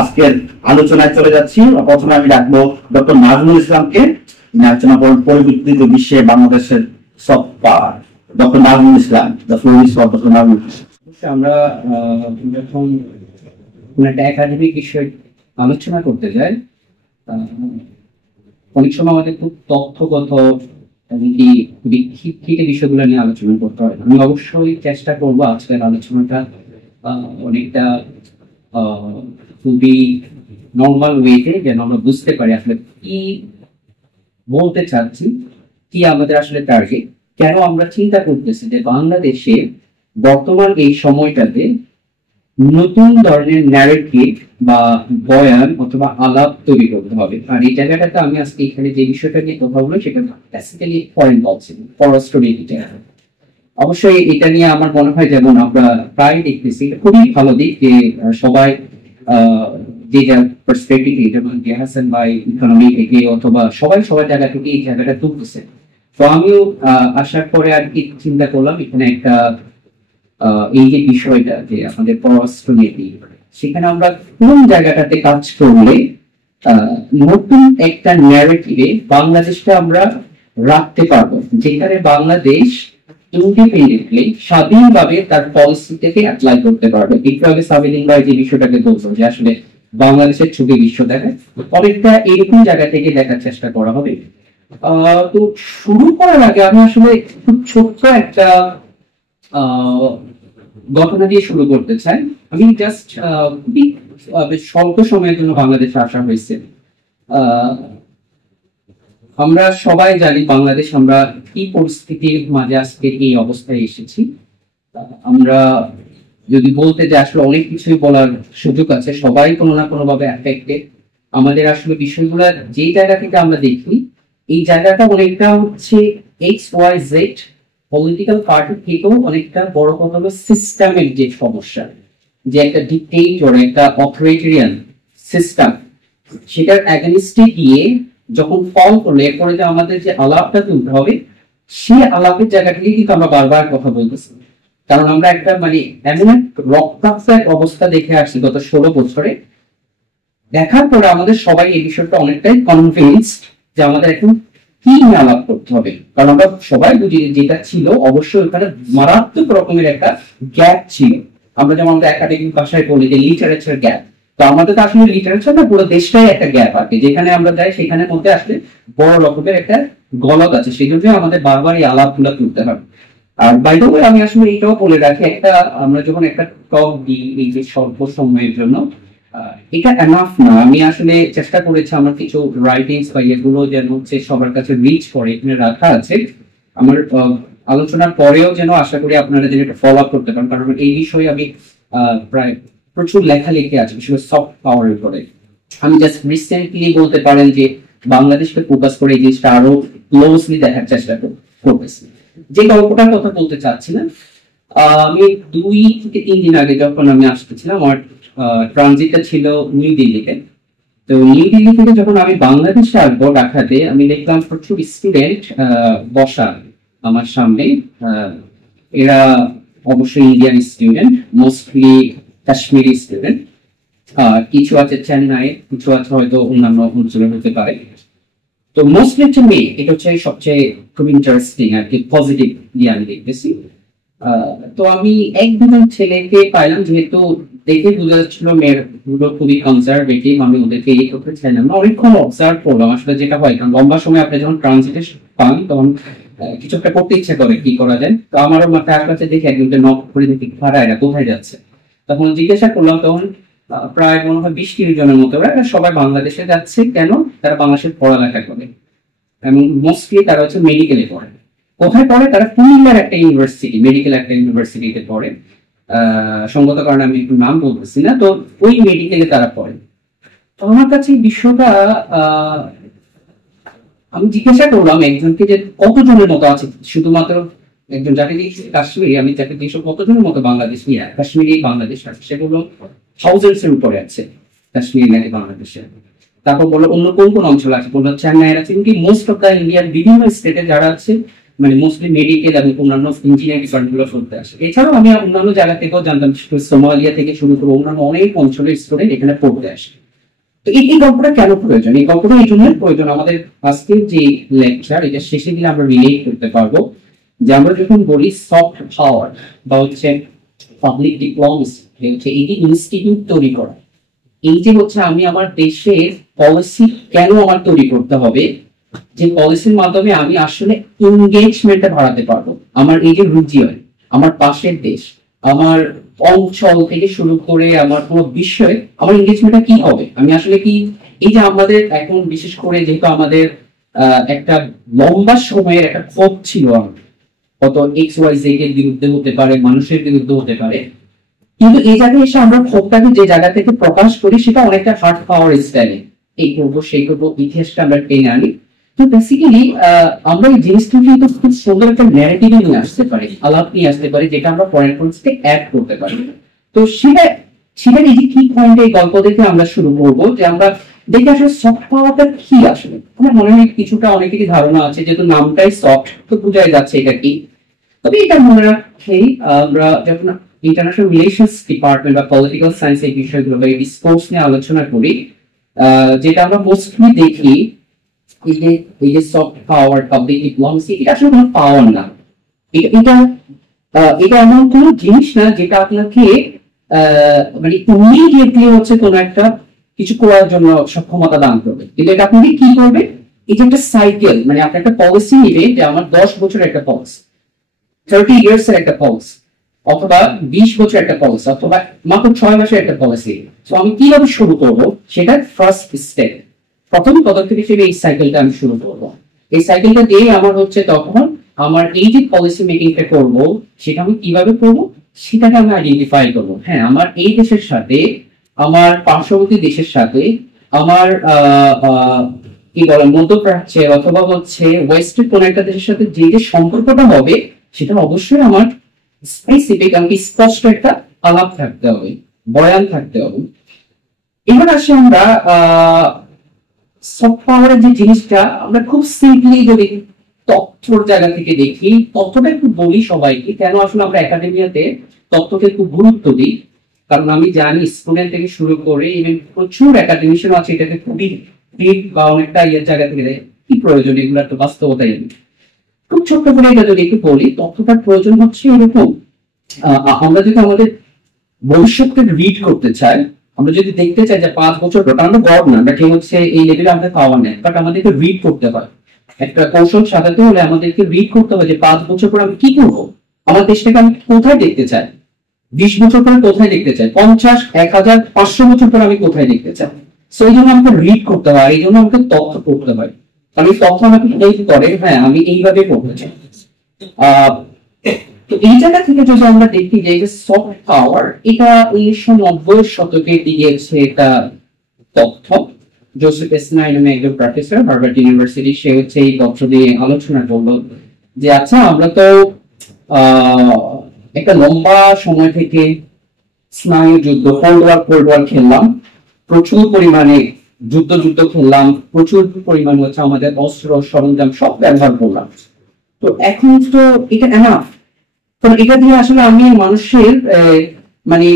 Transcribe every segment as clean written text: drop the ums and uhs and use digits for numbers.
আজকের আলোচনায় চলে যাচ্ছি। প্রথমে আমি ডাকবো ডক্টর নাজমুল ইসলামকে। আলোচনা করবেন পরিবর্তিত বিশ্বে বাংলাদেশের soft power. Doctor Nazmul Islam, the floor is for doctor Nazmul Islam. আমরা যখন কোনো একটা একাডেমিক বিষয় আলোচনা করতে যাই, অনেক সময় আমাদের খুব তথ্যগত বিক্ষিপ্ত বিষয়গুলো নিয়ে আলোচনা করতে হয়। আমি অবশ্যই চেষ্টা করবো আজকের আলোচনাটা অনেকটা খুবই নর্মাল ওয়েতে, যেন আমরা বুঝতে পারি আসলে কি বলতে চাচ্ছি, কি আমাদের আসলে টার্গেট, কেন আমরা চিন্তা করতেছি যে বাংলাদেশে বর্তমান এই সময়টাতে নতুন ধরনের ন্যারেটিভ বা বয়ান অথবা আলাপ তৈরি করতে হবে। আর এই জায়গাটাতে আমি আজকে এখানে যে বিষয়টা নিয়ে কথা বলবো সেটা বেসিক্যালি ফরেন পলিসি, পররাষ্ট্রনীতি। অবশ্যই এটা নিয়ে আমার মনে হয় যেমন আমরা প্রায় দেখতেছি, খুবই ভালো দিক যে সবাই যে যার পার্সপেক্টিভ, যেমন হাসান ভাই ইকোনমি থেকে অথবা সবাই সবার জায়গা থেকে এই জায়গাটা তুলতেছে। তো আমিও আসার পরে আর কি চিন্তা করলাম এখানে একটা এই যে বিষয়টা যে আমাদের পররাষ্ট্রনীতি, সেখানে আমরা কোন জায়গাটাতে কাজ করলে নতুন একটা ন্যারেটিভে বাংলাদেশটা আমরা রাখতে পারবো, যেখানে বাংলাদেশ ইন্ডিপেন্ডেন্টলি স্বাধীনভাবে তার পলিসি থেকে অ্যাপ্লাই করতে পারবে। একটু আগে সাবিলিন ভাই যে বিষয়টাকে বলতো যে আসলে বাংলাদেশের ছবি বিশ্ব দেখায়, অনেকটা এরকম জায়গা থেকে দেখার চেষ্টা করা হবে। তো শুরু করার আগে আমি আসলে খুব ছোট্ট একটা ঘটনা দিয়ে শুরু করতে চাই। আমি জাস্ট স্বল্প সময়ের জন্য বাংলাদেশে আসা হয়েছে। আমরা সবাই জানি বাংলাদেশ আমরা কি পরিস্থিতির মাঝে আজকে এই অবস্থায় এসেছি। আমরা যদি বলতে যে আসলে অনেক কিছুই বলার সুযোগ আছে, সবাই কোনো না কোনো ভাবে এফেক্টেড। আমাদের আসলে বিষয়গুলো যে জায়গা থেকে আমরা দেখি, এই জায়গাটা অনেকটা হচ্ছে XYZ পলিটিক্যাল পার্টি থেকেও অনেকটা বড় কথা হলো সিস্টেমের যে সমস্যা, যে একটা ডিক্টেটর, একটা অথরিটেরিয়ান সিস্টেম, সেটার অ্যাগেনিস্টে গিয়ে যখন ফল করলে এরপরে যে আমাদের যে আলাপটা তুলতে হবে, সেই আলাপের জায়গাটাকে কিন্তু আমরা বারবার কথা বলতেছি। কারণ আমরা একটা এমন এক রক্তাক্ত এক অবস্থা দেখে আসছি গত 16 বছরে। দেখার পরে আমাদের সবাই এই বিষয়টা অনেকটাই কনভিন্সড যে আমাদের এখন কি আলাপ করতে হবে। কারণ আমরা সবাই বুঝি যেটা ছিল অবশ্যই ওখানে মারাত্মক রকমের একটা গ্যাপ ছিল। আমরা যেমন আমরা একাডেমিক ভাষায় বলি যে লিটারেচার গ্যাপ, তো আমাদের তো আসলে লিটারেচার না, পুরো দেশটাই একটা গ্যাপ আছে। যেখানে আমরা যাই সেখানে মধ্যে আসলে বড় রকমের একটা গলদ আছে, সেই জন্য আমাদের বারবার এই আলাপগুলো তুলতে হবে। আর বাই দ্য ওয়ে আমি আসলে এইটাও বলে রাখি, একটা আমরা যখন একটা টক দিই এই যে স্বল্প সময়ের জন্য, এটা এনাফ না। আমি আসলে চেষ্টা করেছি আমার কিছু রাইটিংস বা এগুলো যেন হচ্ছে সবার কাছে রিচ করে এখানে রাখা আছে। আমার আলোচনার পরেও যেন আশা করি আপনারা যেন এটা ফলো আপ করতে পারেন, কারণ এই বিষয়ে আমি প্রায় প্রচুর লেখালেখি আছে, বিশেষ করে সফট পাওয়ারের উপরে। আমি জাস্ট রিসেন্টলি বলতে পারেন যে বাংলাদেশকে ফোকাস করে এই জিনিসটা আরো ক্লোজলি দেখার চেষ্টা করতেছি। যে গল্পটার কথা বলতে চাচ্ছিলাম, আমি 2 থেকে 3 দিন আগে যখন আমি আসতেছিলাম, আমার ট্রানজিটটা ছিল নিউ দিল্লিতে। তো নিউ দিল্লি থেকে যখন আমি বাংলাদেশে আসবো ঢাকাতে, আমি দেখলাম প্রচুর স্টুডেন্ট বসা আমার সামনে। এরা অবশ্যই Indian student, mostly Kashmiri student. কিছু আছে চেন্নাই, কিছু আছে হয়তো অন্যান্য অঞ্চলে হতে পারে। তো মোস্টলি হচ্ছে মেয়ে, এটা হচ্ছে সবচেয়ে খুব ইন্টারেস্টিং আর কি, পজিটিভ দিয়ে আমি দেখতেছি। তো আমি 1-2 ছেলেকে পাইলাম, যেহেতু দেখে বোঝা যাচ্ছিল মেয়েগুলো খুবই কনজারভেটিভ। আমি ওদেরকে এই করতে চাইলাম না, অনেকক্ষণ অবজার্ভ করলাম। আসলে যেটা হয়, কারণ লম্বা সময় আপনি যখন ট্রানজিটে পান তখন কিছু একটা করতে ইচ্ছা করে, কি করা যায়। তো আমারও মাথায় কাছে দেখে একজনকে নক করে দেখি খাড়া, এরা কোথায় যাচ্ছে। তখন জিজ্ঞাসা করলাম, তখন প্রায় মনে হয় 20-30 জনের মতো। ওরা সবাই বাংলাদেশে যাচ্ছে। কেন? তারা বাংলাদেশের পড়ালেখা করে এবং মোস্টলি তারা হচ্ছে মেডিকেলে পড়ে। কোথায় পড়ে? তারা কুমিল্লার একটা ইউনিভার্সিটি, মেডিকেল একটা ইউনিভার্সিটিতে পড়ে। সঙ্গত কারণে আমি একটু নাম বলতেছি না। তো ওই মেডিকেলে তারা পড়ে। তো আমার কাছে এই বিষয়টা আমি জিজ্ঞাসা করলাম একজনকে যে কতজনের মতো আছে, শুধুমাত্র একজন যাকে দিয়েছি কাশ্মীরি, আমি যাকে দিয়েছি কতজনের মতো বাংলাদেশি কাশ্মীরি বাংলাদেশ আছে, সেগুলো থাউজেন্ডস এর উপরে আছে কাশ্মীরি নাকি বাংলাদেশে। তারপর বললো অন্য কোন কোন অঞ্চল আছে, বললো চেন্নাইয়ের আছে, কিন্তু মোস্ট অফ দ্য ইন্ডিয়ার বিভিন্ন স্টেটে যারা আছে মানে মোস্টলি মেডিকেল এবং অন্যান্য ইঞ্জিনিয়ারিং ডিপার্টমেন্টগুলো পড়তে আসে। এছাড়াও আমি অন্যান্য জায়গা থেকেও জানতাম, সোমালিয়া থেকে শুরু করে অন্যান্য অনেক অঞ্চলের স্টুডেন্ট এখানে পড়তে আসে। তো এই গল্পটা কেন প্রয়োজন? এই গল্পটা এই জন্যই প্রয়োজন, আমাদের আজকের যে লেকচার এটা শেষে গেলে আমরা রিলেট করতে পারবো যে আমরা যখন বলি সফট পাওয়ার বা হচ্ছে পাবলিক ডিপ্লোমেসি, হচ্ছে এই যে ইনস্টিটিউট তৈরি করা, এই যে হচ্ছে আমি আমার দেশের পলিসি কেন আমার তৈরি করতে হবে, যে পলিসির মাধ্যমে আমি আসলে এনগেজমেন্টটা বাড়াতে পারবো। আমার এই যে রিজিয়ন, আমার পাশের দেশ, আমার অঞ্চল থেকে শুরু করে আমার কোনো বিষয়ে আমার এনগেজমেন্টটা কি হবে, আমি আসলে কি এই যে আমাদের এখন বিশেষ করে যেহেতু আমাদের একটা লম্বা সময়ের একটা ক্ষোভ ছিল, কত এক্স ওয়াই জেড এর বিরুদ্ধে হতে পারে, মানুষের বিরুদ্ধে হতে পারে, কিন্তু এই জায়গায় এসে আমরা ক্ষোভটাকে যে জায়গা থেকে প্রকাশ করি সেটা অনেকটা হার্ড পাওয়ার স্টাইলে, এই করবো সেই করবো, ইতিহাসটা আমরা টেনে আনি। তো বেসিক্যালি আমরা এই জিনিসটাকে তো খুব সুন্দর একটা ন্যারেটিভে নিয়ে আসতে পারি, আলাপ নিয়ে আসতে পারি, যেটা আমরা পয়েন্ট পয়েন্টসকে অ্যাড করতে পারি। তো সেটা এই যে কি পয়েন্টে এই গল্প দেখে আমরা শুরু করবো, যে আমরা দেখে আসলে সফট পাওয়ারটা কি আসলে। আমার মনে হয় কিছুটা অনেকেরই ধারণা আছে, যেহেতু নামটাই সফট তো বোঝাই যাচ্ছে এটা কি। তবে এটা মনে রাখেই আমরা যখন ইন্টারন্যাশনাল রিলেশনস ডিপার্টমেন্ট বা পলিটিক্যাল সায়েন্স এই বিষয়গুলো বা এই ডিসকোর্স নিয়ে আলোচনা করি, যেটা আমরা মোস্টলি দেখি এই যে সফট পাওয়ার, পাবলিক ডিপ্লোমেসি, এটা আসলে কোনো পাওয়ার না। এটা এমন কোনো জিনিস না যেটা আপনাকে মানে ইমিডিয়েটলি হচ্ছে কোনো একটা কিছু করার জন্য সক্ষমতা দান করবে, কিন্তু এটা আপনাকে কি করবে, এই যে একটা সাইকেল, মানে আপনি একটা পলিসি নিবে যে আমার 10 বছরের একটা পলিসি, 30 ইয়ার্স এর একটা পলিসি, অথবা 20 বছর একটা পলিসি, অথবা মাত্র 6 মাসের একটা পলিসি। তো আমি কিভাবে শুরু করবো, সেটা ফার্স্ট স্টেপ, প্রথম পদক্ষেপ হিসেবে এই সাইকেলটা আমি শুরু করবো। এই সাইকেলটা দিয়ে আমার হচ্ছে তখন আমার এই যে পলিসি মেকিংটা করবো সেটা আমি কিভাবে করবো সেটাকে আমি আইডেন্টিফাই করবো। হ্যাঁ, আমার এই দেশের সাথে, আমার পার্শ্ববর্তী দেশের সাথে, আমার কি বলে মধ্যপ্রাচ্যের অথবা হচ্ছে ওয়েস্টের কোন একটা দেশের সাথে যে যে সম্পর্কটা হবে সেটা অবশ্যই আমার স্পেসিফিক, আমাকে স্পষ্ট একটা আলাপ থাকতে হবে, বয়ান থাকতে হবে। এবার আসে আমরা সফট পাওয়ারের যে জিনিসটা আমরা খুব সিম্পলি যদি তথ্যর জায়গা থেকে দেখি, তথ্যটা একটু বলি সবাইকে, কেন আসলে আমরা একাডেমিয়াতে তথ্যকে খুব গুরুত্ব দিই। কারণ আমি জানি স্টুডেন্ট থেকে শুরু করে ইভেন প্রচুর একাডেমিশিয়ান আছে এটাকে খুবই ডিপ বা অনেকটা ইয়ের জায়গা থেকে দেয়, কি প্রয়োজন এগুলো একটা বাস্তবতা। খুব ছোট্ট করে এটা যদি একটু বলি, তথ্যটার প্রয়োজন হচ্ছে এরকম, আমরা যদি আমাদের ভবিষ্যৎকে রিড করতে চাই, আমরা যদি দেখতে চাই যে 5 বছর পর, আমরা গড না, আমরা কেউ হচ্ছে এই লেভেলে আমাদের পাওয়া নেই, বাট আমাদেরকে রিড করতে হয়। একটা কৌশল সাজাতে হলে আমাদেরকে রিড করতে হয় যে 5 বছর পর আমি কি করবো, আমার দেশটাকে আমি কোথায় দেখতে চাই, 20 বছর পরে কোথায় দেখতে চাই, 50, 1000, 500 বছর পরে আমি কোথায় দেখতে চাই। সো এই জন্য আমাকে রিড করতে হয়, এই জন্য আমাকে তথ্য পড়তে হয়। আমি তথ্য আমাকে হেল্প করে, হ্যাঁ আমি এইভাবে পড়তে চাই। তো এই জায়গা থেকে যদি আমরা দেখি যে সফট পাওয়ার, এটা 1990 শতকের দিকে এসে এটা তথ্য, জোসেফ স্নাই নামে একজন প্রফেসর হার্ভার্ড ইউনিভার্সিটি, সে হচ্ছে এই তথ্য দিয়ে আলোচনা করলো যে আচ্ছা আমরা তো একটা লম্বা সময় থেকে স্নায়ু যুদ্ধ, কোল্ড ওয়ার খেললাম, প্রচুর পরিমাণে যুদ্ধ খেললাম, প্রচুর পরিমাণে হচ্ছে আমাদের অস্ত্র সরঞ্জাম সব ব্যবহার করলাম। তো এখন তো এটা এনাফ, কারণ এটা দিয়ে আসলে আমি মানুষের মানে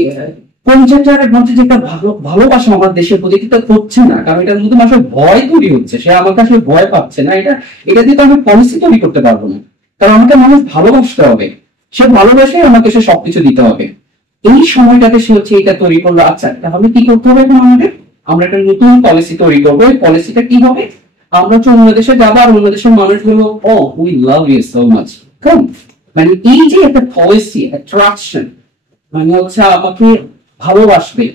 পরিচর্যার মধ্যে যে একটা ভালোবাসা আমার দেশের প্রতি এটা হচ্ছে না, কারণ এটার মধ্যে মানুষের ভয় তৈরি হচ্ছে, সে আমাকে আসলে ভয় পাচ্ছে না। এটা দিয়ে তো আমি পলিসি তৈরি করতে পারবো না, কারণ আমাকে মানুষ ভালোবাসতে হবে, সে ভালোবাসে আমাকে সে সবকিছু দিতে হবে। এই সময়টাতে সে হচ্ছে এটা তৈরি করলো। আচ্ছা তাহলে কি করতে হবে এখন আমাদের, আমরা একটা নতুন পলিসি তৈরি করবো। এই পলিসিটা কি হবে, আমরা হচ্ছে অন্য দেশে যাবো আর অন্য দেশের মানুষগুলো ও we love you so much come, মানে এই যে একটা পলিসি অ্যাট্রাকশন, মানে হচ্ছে আমাকে ভালোবাসবে,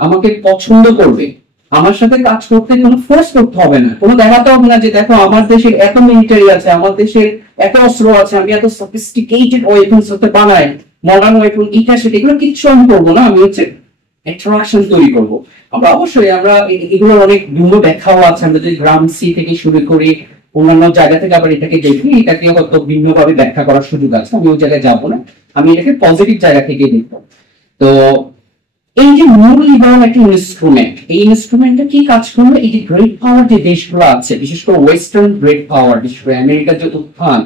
আমাকে পছন্দ করবে, আমার সাথে কাজ করতে কোনো ফোর্স করতে হবে না, কোনো দেখাতে হবে না যে দেখো আমার দেশে এত মিলিটারি আছে, আমার দেশে এত অস্ত্র আছে, আমি এত সফিস্টিকেটেড ওয়েপন্স হতে বানাই, মডার্ন ওয়েপন, এটা সেটা, এগুলো কিচ্ছু আমি করবো না, আমি হচ্ছে অ্যাট্রাকশন তৈরি করবো। আমরা অবশ্যই আমরা এগুলোর অনেক ভিন্ন ব্যাখ্যাও আছে, আমরা যদি গ্রামসি থেকে শুরু করি অন্যান্য জায়গা থেকে আবার এটাকে দেখি, এটাকে হয়তো ভিন্নভাবে ব্যাখ্যা করার সুযোগ আছে, আমি ওই জায়গায় যাবো না, আমি এটাকে পজিটিভ জায়গা থেকে দেখবো। তো এই যে মূল লিবারাল একটা ইনস্ট্রুমেন্ট, এই ইনস্ট্রুমেন্টটা কি কাজ করবে, এই যে গ্রেট পাওয়ার যে দেশগুলো আছে, বিশেষ করে ওয়েস্টার্ন গ্রেট পাওয়ার, বিশেষ করে আমেরিকার যে উত্থান,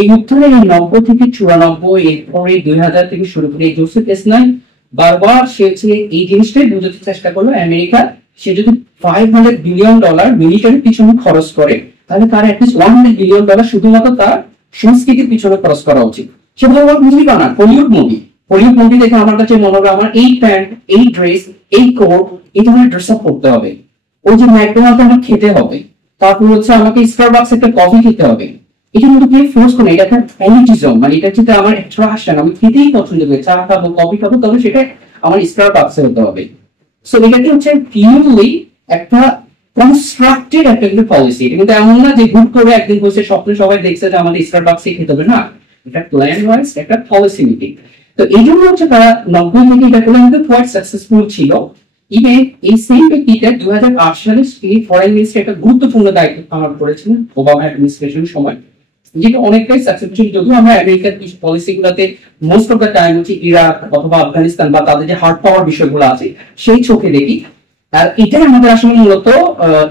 এই উত্থানের এই 90 থেকে 94, এরপরে 2000 থেকে শুরু করে এই জোসেফ এসনাই বারবার সে হচ্ছে এই জিনিসটাই বোঝাতে চেষ্টা করলো আমেরিকা সে যদি $500 বিলিয়ন মিলিটারি পিছনে খরচ করে, তাহলে তার অ্যাটলিস্ট $100 বিলিয়ন শুধুমাত্র তার সংস্কৃতির পিছনে খরচ করা উচিত। সে ভালো মুভি বানা, হলিউড মুভি দেখে আমার কাছে মনে হবে আমার এই প্যান্ট, এই ড্রেস, এই কোট, এই ধরনের ড্রেস আপ করতে হবে। ওই যে ম্যাকডোনাল্ড আমার খেতে হবে, তারপর হচ্ছে আমাকে স্টারবাকস একটা কফি খেতে হবে। এটা কিন্তু কেউ ফোর্স করে, এটা একটা এলিটিজম, মানে এটা হচ্ছে আমার অ্যাট্রাকশন, আমি খেতেই পছন্দ করি, চা খাবো, কফি খাবো, তবে সেটা আমার স্টারবাকসে হতে হবে। সো এটাকে হচ্ছে পিওরলি একটা কনস্ট্রাক্টেড একটা কিন্তু পলিসি। এটা কিন্তু এমন না যে হুট করে একদিন বসে স্বপ্নে সবাই দেখছে যে আমাদের স্টারবাকসে খেতে হবে, না, এটা প্ল্যান ওয়াইজ একটা পলিসি মিটিং। তো এই জন্য হচ্ছে তারা 90 থেকে এটা করলে কিন্তু কোয়াইট সাকসেসফুল ছিল। ইভেন এই সেম ব্যক্তিটা 2008 সালে ফরেন মিনিস্ট্রি একটা গুরুত্বপূর্ণ দায়িত্ব পালন করেছিলেন ওবামা অ্যাডমিনিস্ট্রেশনের সময়, যেটা অনেকটাই সাকসেসফুল। যদিও আমরা আমেরিকার পলিসি গুলাতে মোস্ট অফ দ্য টাইম হচ্ছে ইরাক অথবা আফগানিস্তান বা তাদের যে হার্ড পাওয়ার বিষয়গুলো আছে সেই চোখে দেখি। আর এটাই আমাদের আসলে মূলত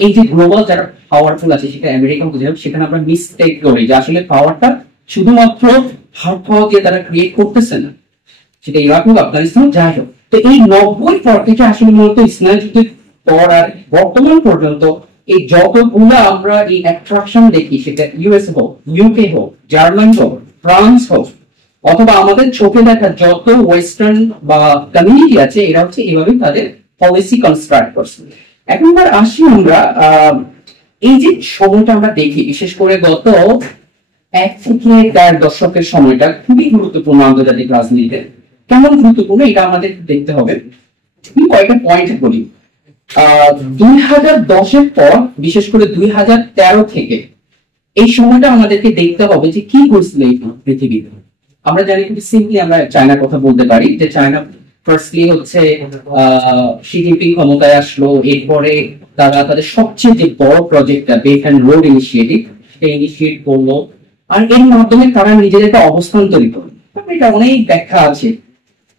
এই যে গ্লোবাল যারা পাওয়ারফুল আছে সেটা আমেরিকা বুঝে, সেখানে আমরা মিস্টেক করি যে আসলে পাওয়ারটা শুধুমাত্র হার্ড পাওয়ার দিয়ে তারা ক্রিয়েট করতেছে না, সেটা ইরাক হোক আফগানিস্তান যাই হোক। তো এই 90 পর থেকে আসলে মূলত ইসলাম যুদ্ধের পর আর বর্তমান পর্যন্ত এই যতগুলো আমরা এই অ্যাট্রাকশন দেখি, সেটা ইউএস হোক, ইউকে হোক, জার্মানি হোক, ফ্রান্স হোক, অথবা আমাদের চোখে দেখা যত ওয়েস্টার্ন বা কমিউনিটি আছে, এরা হচ্ছে এইভাবে তাদের পলিসি কনস্ট্রাক্ট করছে। এখন আসি আমরা এই যে সময়টা আমরা দেখি, বিশেষ করে গত 1 থেকে 1.5 দশকের সময়টা খুবই গুরুত্বপূর্ণ আন্তর্জাতিক রাজনীতিতে। কেমন গুরুত্বপূর্ণ এটা আমাদের দেখতে হবে। কয়েকটা পয়েন্ট বলি। 2010-এর পর, বিশেষ করে 2013 থেকে এই সময়টা আমাদেরকে দেখতে হবে যে কি করছিল এই পৃথিবীতে। আমরা জানি কিন্তু সিম্পলি আমরা চায়নার কথা বলতে পারি, যে চায়না ফার্স্টলি হচ্ছে শি জিনপিং ক্ষমতায় আসলো, এরপরে তারা তাদের সবচেয়ে যে বড় প্রজেক্টটা বেল্ট অ্যান্ড রোড ইনিশিয়েটিভ সেটা ইনিশিয়েট করলো, আর এর মাধ্যমে তারা নিজেদের একটা অবস্থান তৈরি করলো। এটা অনেক ব্যাখ্যা আছে,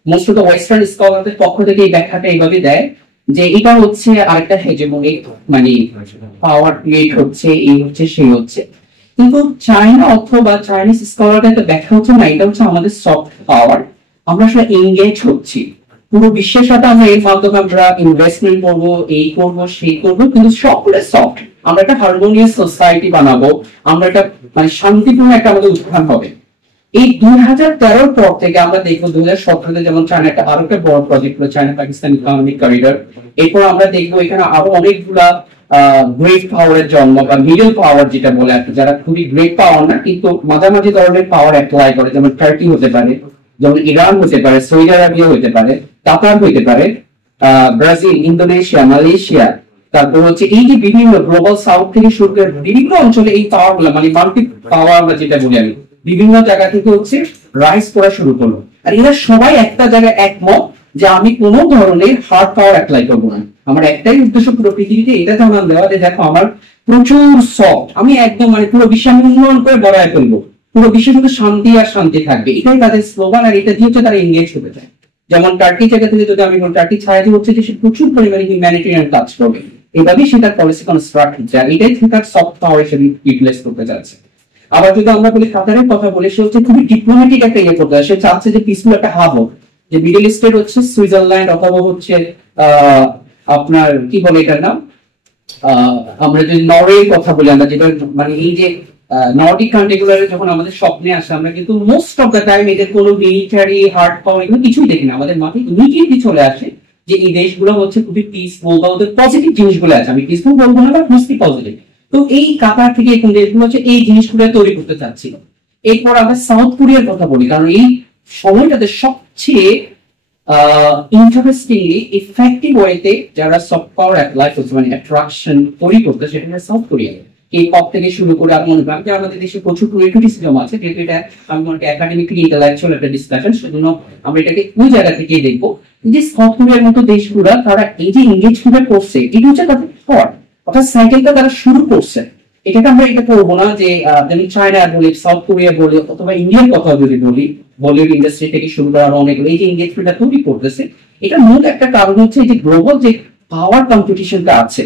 মোস্ট অফ দ্য ওয়েস্টার্ন স্কলারদের পক্ষ থেকে এই ব্যাখ্যাটা এইভাবে দেয় যে এটা হচ্ছে আরেকটা হেজেমনিক, মানে পাওয়ার ক্রিয়েট হচ্ছে, এই হচ্ছে সেই হচ্ছে। কিন্তু চায়না অথবা চাইনিজ স্কলারদের একটা ব্যাখ্যা হচ্ছে না, এটা হচ্ছে আমাদের সফট পাওয়ার, আমরা আসলে এনগেজ হচ্ছি পুরো বিশ্বের সাথে, আমরা এর মাধ্যমে আমরা ইনভেস্টমেন্ট করবো, এই করবো সেই করবো, কিন্তু সবগুলো সফট, আমরা একটা হারমোনিয়াস সোসাইটি বানাবো, আমরা একটা মানে শান্তিপূর্ণ একটা আমাদের উত্থান হবে। এই 2013 পর থেকে আমরা দেখবো 2017-তে যেমন চায়না একটা আরো একটা বড় প্রজেক্ট হলো চায়না পাকিস্তান ইকোনমিক করিডর। এরপর আমরা দেখবো এখানে আরো অনেকগুলা গ্রেট পাওয়ারের জন্ম বা মিডল পাওয়ার যেটা বলে আর কি, যারা খুবই গ্রেট পাওয়ার না কিন্তু মাঝামাঝি ধরনের পাওয়ার অ্যাপ্লাই করে, যেমন টার্কি হতে পারে, যেমন ইরান হতে পারে, সৌদি আরবিয়া হতে পারে, কাতার হতে পারে, ব্রাজিল, ইন্দোনেশিয়া, মালয়েশিয়া, তারপর হচ্ছে এই যে বিভিন্ন গ্লোবাল সাউথ থেকে শুরু করে বিভিন্ন অঞ্চলে এই পাওয়ার গুলা মানে মাল্টি পাওয়ার আমরা যেটা বলি আমি, বিভিন্ন জায়গা থেকে হচ্ছে রাইজ করা শুরু করলো। আর এরা সবাই একটা জায়গায় একমত যে আমি কোনো ধরনের হার্ড পাওয়ার অ্যাপ্লাই করবো না, আমার একটাই উদ্দেশ্য পুরো পৃথিবীতে এটা জানান দেওয়া যে দেখো আমার প্রচুর সফট, আমি একদম মানে পুরো বিশ্ব আমি উন্নয়ন করে বড়ায় ফেলবো, পুরো বিশ্বে শুধু শান্তি আর শান্তি থাকবে, এটাই তাদের স্লোগান। আর এটা দিয়ে তারা এনগেজ হতে চায়। যেমন টার্কি জায়গা থেকে যদি আমি টার্কি ছাড়া দিয়ে হচ্ছে যে সে প্রচুর পরিমাণে হিউম্যানিটেরিয়ান কাজ করবে, এভাবেই সে তার পলিসি কনস্ট্রাক্ট হচ্ছে, আর এটাই তার সফট পাওয়ার হিসেবে ইউটিলাইজ করতে যাচ্ছে। আবার যদি আমরা বলি কাতারের কথা বলি, সে হচ্ছে খুবই ডিপ্লোম্যাটিক একটা ইয়ে করতে সে চাচ্ছে যে পিসফুল একটা হাব হোক, যে মিডল ইস্টের হচ্ছে সুইজারল্যান্ড অথবা হচ্ছে আপনার কি বলে এটার নাম, আমরা যদি নরওয়ের কথা বলি, আমরা যেটা মানে এই যে নর্ডিক কান্ট্রি গুলোর যখন আমাদের স্বপ্নে আসে, আমরা কিন্তু মোস্ট অফ দ্য টাইম এদের কোনো মিলিটারি হার্ড পাওয়ার এগুলো কিছুই দেখি না, আমাদের মাথায় ইমিডিয়েটলি চলে আসে যে এই দেশগুলো হচ্ছে খুবই পিসফুল বা ওদের পজিটিভ জিনিসগুলো আছে, আমি পিসফুল বলবো না, বাট মোস্টলি পজিটিভ। তো এই কাতার থেকে এখন দেশগুলো হচ্ছে এই জিনিসগুলো তৈরি করতে চাচ্ছিল। এরপর আমরা সাউথ কোরিয়ার কথা বলি, কারণ এই সময়টাতে সবচেয়ে ইন্টারেস্টিংলি ইফেক্টিভ ওয়েতে যারা সফট পাওয়ার অ্যাপ্লাই করছে মানে অ্যাট্রাকশন তৈরি করতে, সেটা সাউথ কোরিয়া। এই পপ থেকে শুরু করে আমি মনে করি আমাদের দেশে প্রচুর ক্রিটিসিজম আছে, যেহেতু এটা আমি মনে করি একাডেমিকলি ইন্টেলেকচুয়াল একটা ডিসকাশন, সেজন্য আমরা এটাকে ওই জায়গা থেকেই দেখবো যে সাউথ কোরিয়ার মতো দেশগুলো তারা এই যে এনগেজমেন্ট করছে, এটা হচ্ছে তাদের থট, অর্থাৎ সাইকেলটা তারা শুরু করছে। এটাকে আমরা এটা করবো না যে যেমন চায়না বলি, সাউথ কোরিয়া বলি, অথবা ইন্ডিয়ার কথা যদি বলি, বলিউড ইন্ডাস্ট্রি থেকে শুরু করা অনেকগুলো এই যে এনগেজমেন্টটা তৈরি করতেছে, এটা মূল একটা কারণ হচ্ছে এই যে গ্লোবাল যে পাওয়ার কম্পিটিশনটা আছে,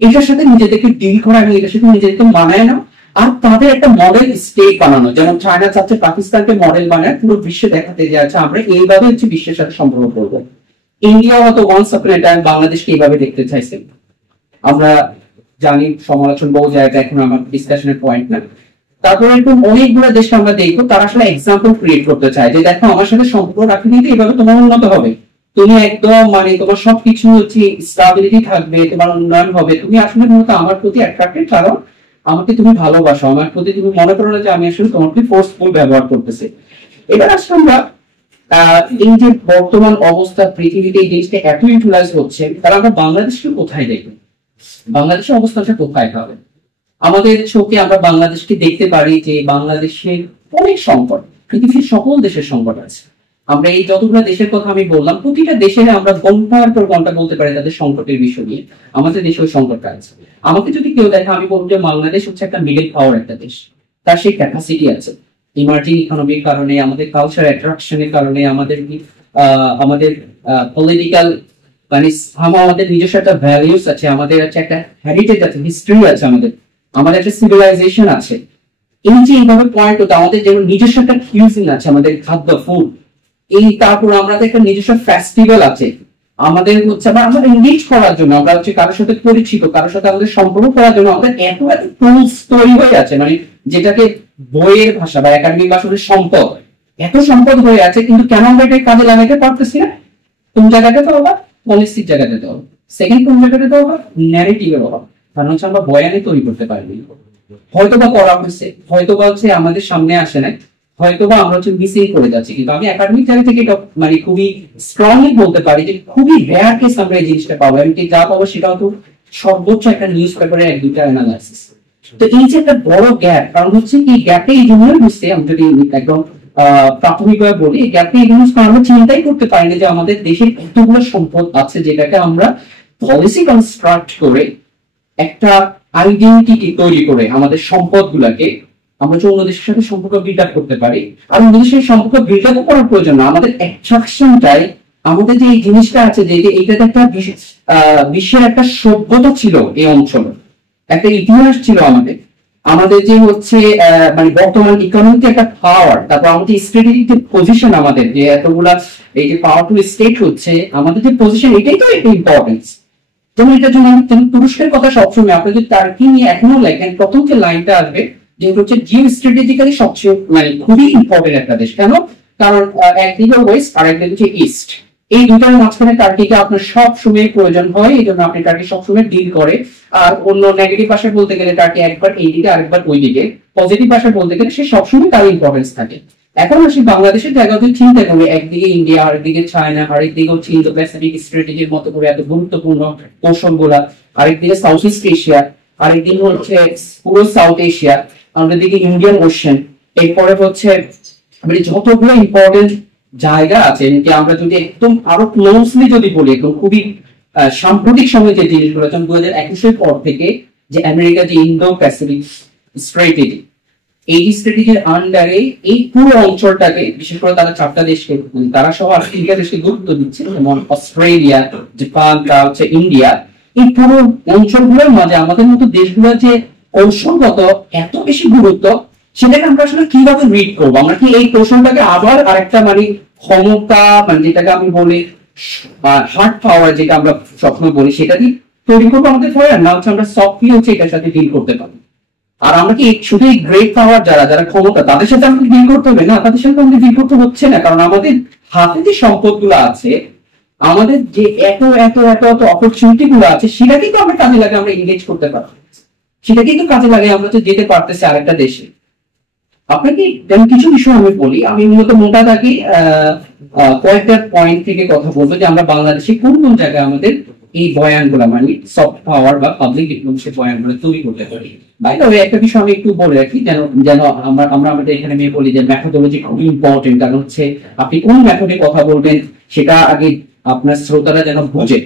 এটার সাথে নিজেদেরকে ডিল করা এবং এটার সাথে নিজেদেরকে মানায় না, আর তাদের একটা মডেল স্টেট বানানো, যেমন চায়না চাচ্ছে পাকিস্তানকে মডেল বানায় পুরো বিশ্বে দেখাতে যাচ্ছে আমরা এইভাবে হচ্ছে বিশ্বের সাথে সম্পর্ক করবো। ইন্ডিয়া হয়তো ওয়ান্স আপন এ টাইম বাংলাদেশকে এইভাবে দেখতে চাইছে। আমরা জানি সমালোচন বহু জায়গায়, এখন আমার ডিসকাশনের পয়েন্ট না। তারপরে এরকম অনেকগুলো দেশকে আমরা দেখবো তারা আসলে এক্সাম্পল ক্রিয়েট করতে চায় যে দেখো আমার সাথে সম্পর্ক রাখলে কিন্তু এইভাবে তোমার উন্নত হবে, তুমি একদম মানে তোমার সবকিছু হচ্ছে স্টাবিলিটি থাকবে, তোমার উন্নয়ন হবে, তুমি আসলে মূলত আমার প্রতি অ্যাট্রাক্টেড কারণ আমাকে তুমি ভালোবাসো, আমার প্রতি তুমি মনে করো না যে আমি আসলে তোমার প্রতি ফোর্সফুল ব্যবহার করতেছি। এবার আসলে আমরা এই যে বর্তমান অবস্থা পৃথিবীতে এই জিনিসটা এত ইউটিলাইজ হচ্ছে, তাহলে আমরা বাংলাদেশকে কোথায় দেখবো, বাংলাদেশের অবস্থাটা কোথায় হবে? আমাদের চোখে আমরা বাংলাদেশকে দেখতে পারি যে বাংলাদেশের অনেক সংকট, পৃথিবীর সকল দেশের সংকট আছে। আমরা এই যতগুলো দেশের কথা আমি বললাম, প্রতিটা দেশে আমরা ঘন্টার পর ঘন্টা বলতে পারি তাদের সংকটের বিষয় নিয়ে। আমাদের দেশে ওই সংকটটা আছে। আমাকে যদি কেউ দেখে, আমি বলবো যে বাংলাদেশ হচ্ছে একটা মিডল পাওয়ার একটা দেশ, তার সেই ক্যাপাসিটি আছে ইমার্জিং ইকোনমির কারণে, আমাদের কালচার অ্যাট্রাকশনের কারণে, আমাদের পলিটিক্যাল মানে আমাদের নিজস্ব একটা ভ্যালিউস আছে, আমাদের হচ্ছে একটা হেরিটেজ আছে, হিস্ট্রি আছে, আমাদের একটা সিভিলাইজেশন আছে। এই যে এইভাবে পয়েন্ট হতো, আমাদের যেমন নিজস্ব একটা কিউজিন আছে, আমাদের খাদ্য ফুড, এই তারপর আমাদের একটা নিজস্ব ফেস্টিভ্যাল আছে, আমাদের হচ্ছে আমরা এনগেজ করার জন্য, আমরা হচ্ছে কারোর সাথে পরিচিত, কারোর সাথে আমাদের সম্পর্ক করার জন্য আমাদের এত এত টুলস তৈরি হয়ে আছে, মানে যেটাকে বইয়ের ভাষা বা একাডেমিক ভাষা সম্পদ, এত সম্পদ হয়ে আছে, কিন্তু কেন আমরা এটা কাজে লাগাতে পারতেছি না? কোন জায়গাতে তো অভাব? পলিসির জায়গাতে তো অভাব। সেকেন্ড কোন জায়গাতে তো অভাব? ন্যারেটিভের অভাব। কারণ হচ্ছে আমরা বয়ানে তৈরি করতে পারিনি, হয়তো বা করা হয়েছে, হয়তো বা হচ্ছে আমাদের সামনে আসে নাই, হয়তো বা আমরা হচ্ছে মিসিং করে যাচ্ছি। কিন্তু আমি একাডেমিক জায়গা থেকে এটা মানে খুবই স্ট্রংলি বলতে পারি যে খুবই রেয়ার কেস আমরা এই জিনিসটা পাবো, এবং যা পাবো সেটাও তো সর্বোচ্চ একটা নিউজ পেপারের এক দুইটা অ্যানালাইসিস। তো এই যে একটা বড় গ্যাপ, কারণ হচ্ছে এই গ্যাপে এই জন্যই বুঝতে, আমি যদি একদম প্রাথমিকভাবে বলি, এই গ্যাপে এই জিনিস আমরা চিন্তাই করতে পারি না যে আমাদের দেশের এতগুলো সম্পদ আছে যেটাকে আমরা পলিসি কনস্ট্রাক্ট করে একটা আইডেন্টিটি তৈরি করে আমাদের সম্পদ গুলাকে আমরা যে অন্য দেশের সাথে সম্পর্ক বিল্ড আপ করতে পারি। আর অন্য দেশের সম্পর্ক বিল্ড আপ করার প্রয়োজন না, আমাদের অ্যাট্রাকশনটাই, আমাদের যে এই জিনিসটা আছে যে এইটাতে একটা বিশ্বের একটা সভ্যতা ছিল, এই অঞ্চলে একটা ইতিহাস ছিল আমাদের যে হচ্ছে মানে বর্তমান ইকোনমিতে একটা পাওয়ার, তারপর আমাদের স্ট্র্যাটেজিক পজিশন, আমাদের যে এতগুলা এই যে পাওয়ারফুল স্টেট হচ্ছে, আমাদের যে পজিশন, এটাই তো একটা ইম্পর্টেন্স। যেমন এটার জন্য আমি তুরস্কের কথা সবসময়, আপনি যদি টার্কি নিয়ে এখনো লেখেন, প্রথম যে লাইনটা আসবে যে হচ্ছে জিও স্ট্র্যাটেজিক্যালি সবচেয়ে মানে খুবই ইম্পর্টেন্ট একটা দেশ। কেন? কারণ একদিকে ওয়েস্ট আর একদিকে হচ্ছে ইস্ট, এই দুটার মাঝখানে টার্কিকে আপনার সব সময় প্রয়োজন হয়, এই জন্য আপনি টার্কি সবসময় ডিল করে। আর অন্য নেগেটিভ ভাষায় বলতে গেলে টার্কি একবার এই দিকে আরেকবার ওই দিকে, পজিটিভ ভাষায় বলতে গেলে সে সবসময় তার ইম্পর্টেন্স থাকে। এখন আসি বাংলাদেশের জায়গা যদি চিন্তা করি, একদিকে ইন্ডিয়া, আরেকদিকে চায়না, আরেকদিকে হচ্ছে ইন্দো প্যাসিফিক স্ট্র্যাটেজির মতো করে এত গুরুত্বপূর্ণ কৌশল গুলা, আরেকদিকে সাউথ ইস্ট এশিয়া, আরেকদিকে হচ্ছে পুরো সাউথ এশিয়া, আমাদের দিকে ইন্ডিয়ান ওশেন, এরপরে হচ্ছে মানে যতগুলো ইম্পর্টেন্ট জায়গা আছে, আমরা যদি একদম আরো ক্লোজলি যদি বলি, একদম খুবই সাম্প্রতিক সময় যে জিনিসগুলো, যেমন 2021 পর থেকে যে আমেরিকা যে ইন্দো প্যাসিফিক স্ট্র্যাটেজি, এই স্ট্র্যাটেজির আন্ডারে এই পুরো অঞ্চলটাকে, বিশেষ করে তারা 4টা দেশকে, তারা সহ আর 3টা দেশকে গুরুত্ব দিচ্ছে, যেমন অস্ট্রেলিয়া, জাপান, হচ্ছে ইন্ডিয়া। এই পুরো অঞ্চলগুলোর মাঝে আমাদের মতো দেশগুলোর যে কৌশলগত এত বেশি গুরুত্ব, সেটাকে আমরা আসলে কিভাবে রিড করবো? আমরা কি এই কৌশলটাকে আবার আরেকটা মানে ক্ষমতা, মানে যেটাকে আমি বলি হার্ড পাওয়ার, যেটা আমরা সবসময় বলি, সেটা দিয়ে তৈরি করবো আমাদের ফলে, না হচ্ছে আমরা সফটলি হচ্ছে এটার সাথে ডিল করতে পারি? আর আমরা কি শুধু এই গ্রেট পাওয়ার যারা ক্ষমতা, তাদের সাথে আমাদের ডিল করতে হবে? না, তাদের সাথে আমাদের ডিল করতে হচ্ছে না, কারণ আমাদের হাতে যে সম্পদগুলো আছে, আমাদের যে এত এত এত এত অপরচুনিটি গুলো আছে, সেটা কিন্তু আমরা কাজে লাগে, আমরা এনগেজ করতে পারবো, সেটা কিন্তু কাজে লাগে, আমরা তো যেতে পারতেছি আরেকটা দেশে। আপনাকে কিছু বিষয় আমি বলি, আমি মূলত মোটা থাকি কয়েকটা পয়েন্ট থেকে কথা বলবো যে আমরা বাংলাদেশে কোন কোন জায়গায় আমাদের এই বয়ানগুলো মানে সফট পাওয়ার বা পাবলিক ডিপ্লোমেসির বয়ানগুলো তৈরি করতে পারি। বাইরে একটা বিষয় আমি একটু বলে রাখি, যেন আমরা আমাদের এখানে মেয়ে বলি যে মেথোডোলজি খুবই ইম্পর্টেন্ট, কারণ হচ্ছে আপনি কোন মেথডে কথা বলবেন সেটা আগে আপনার শ্রোতারা যেন বোঝে।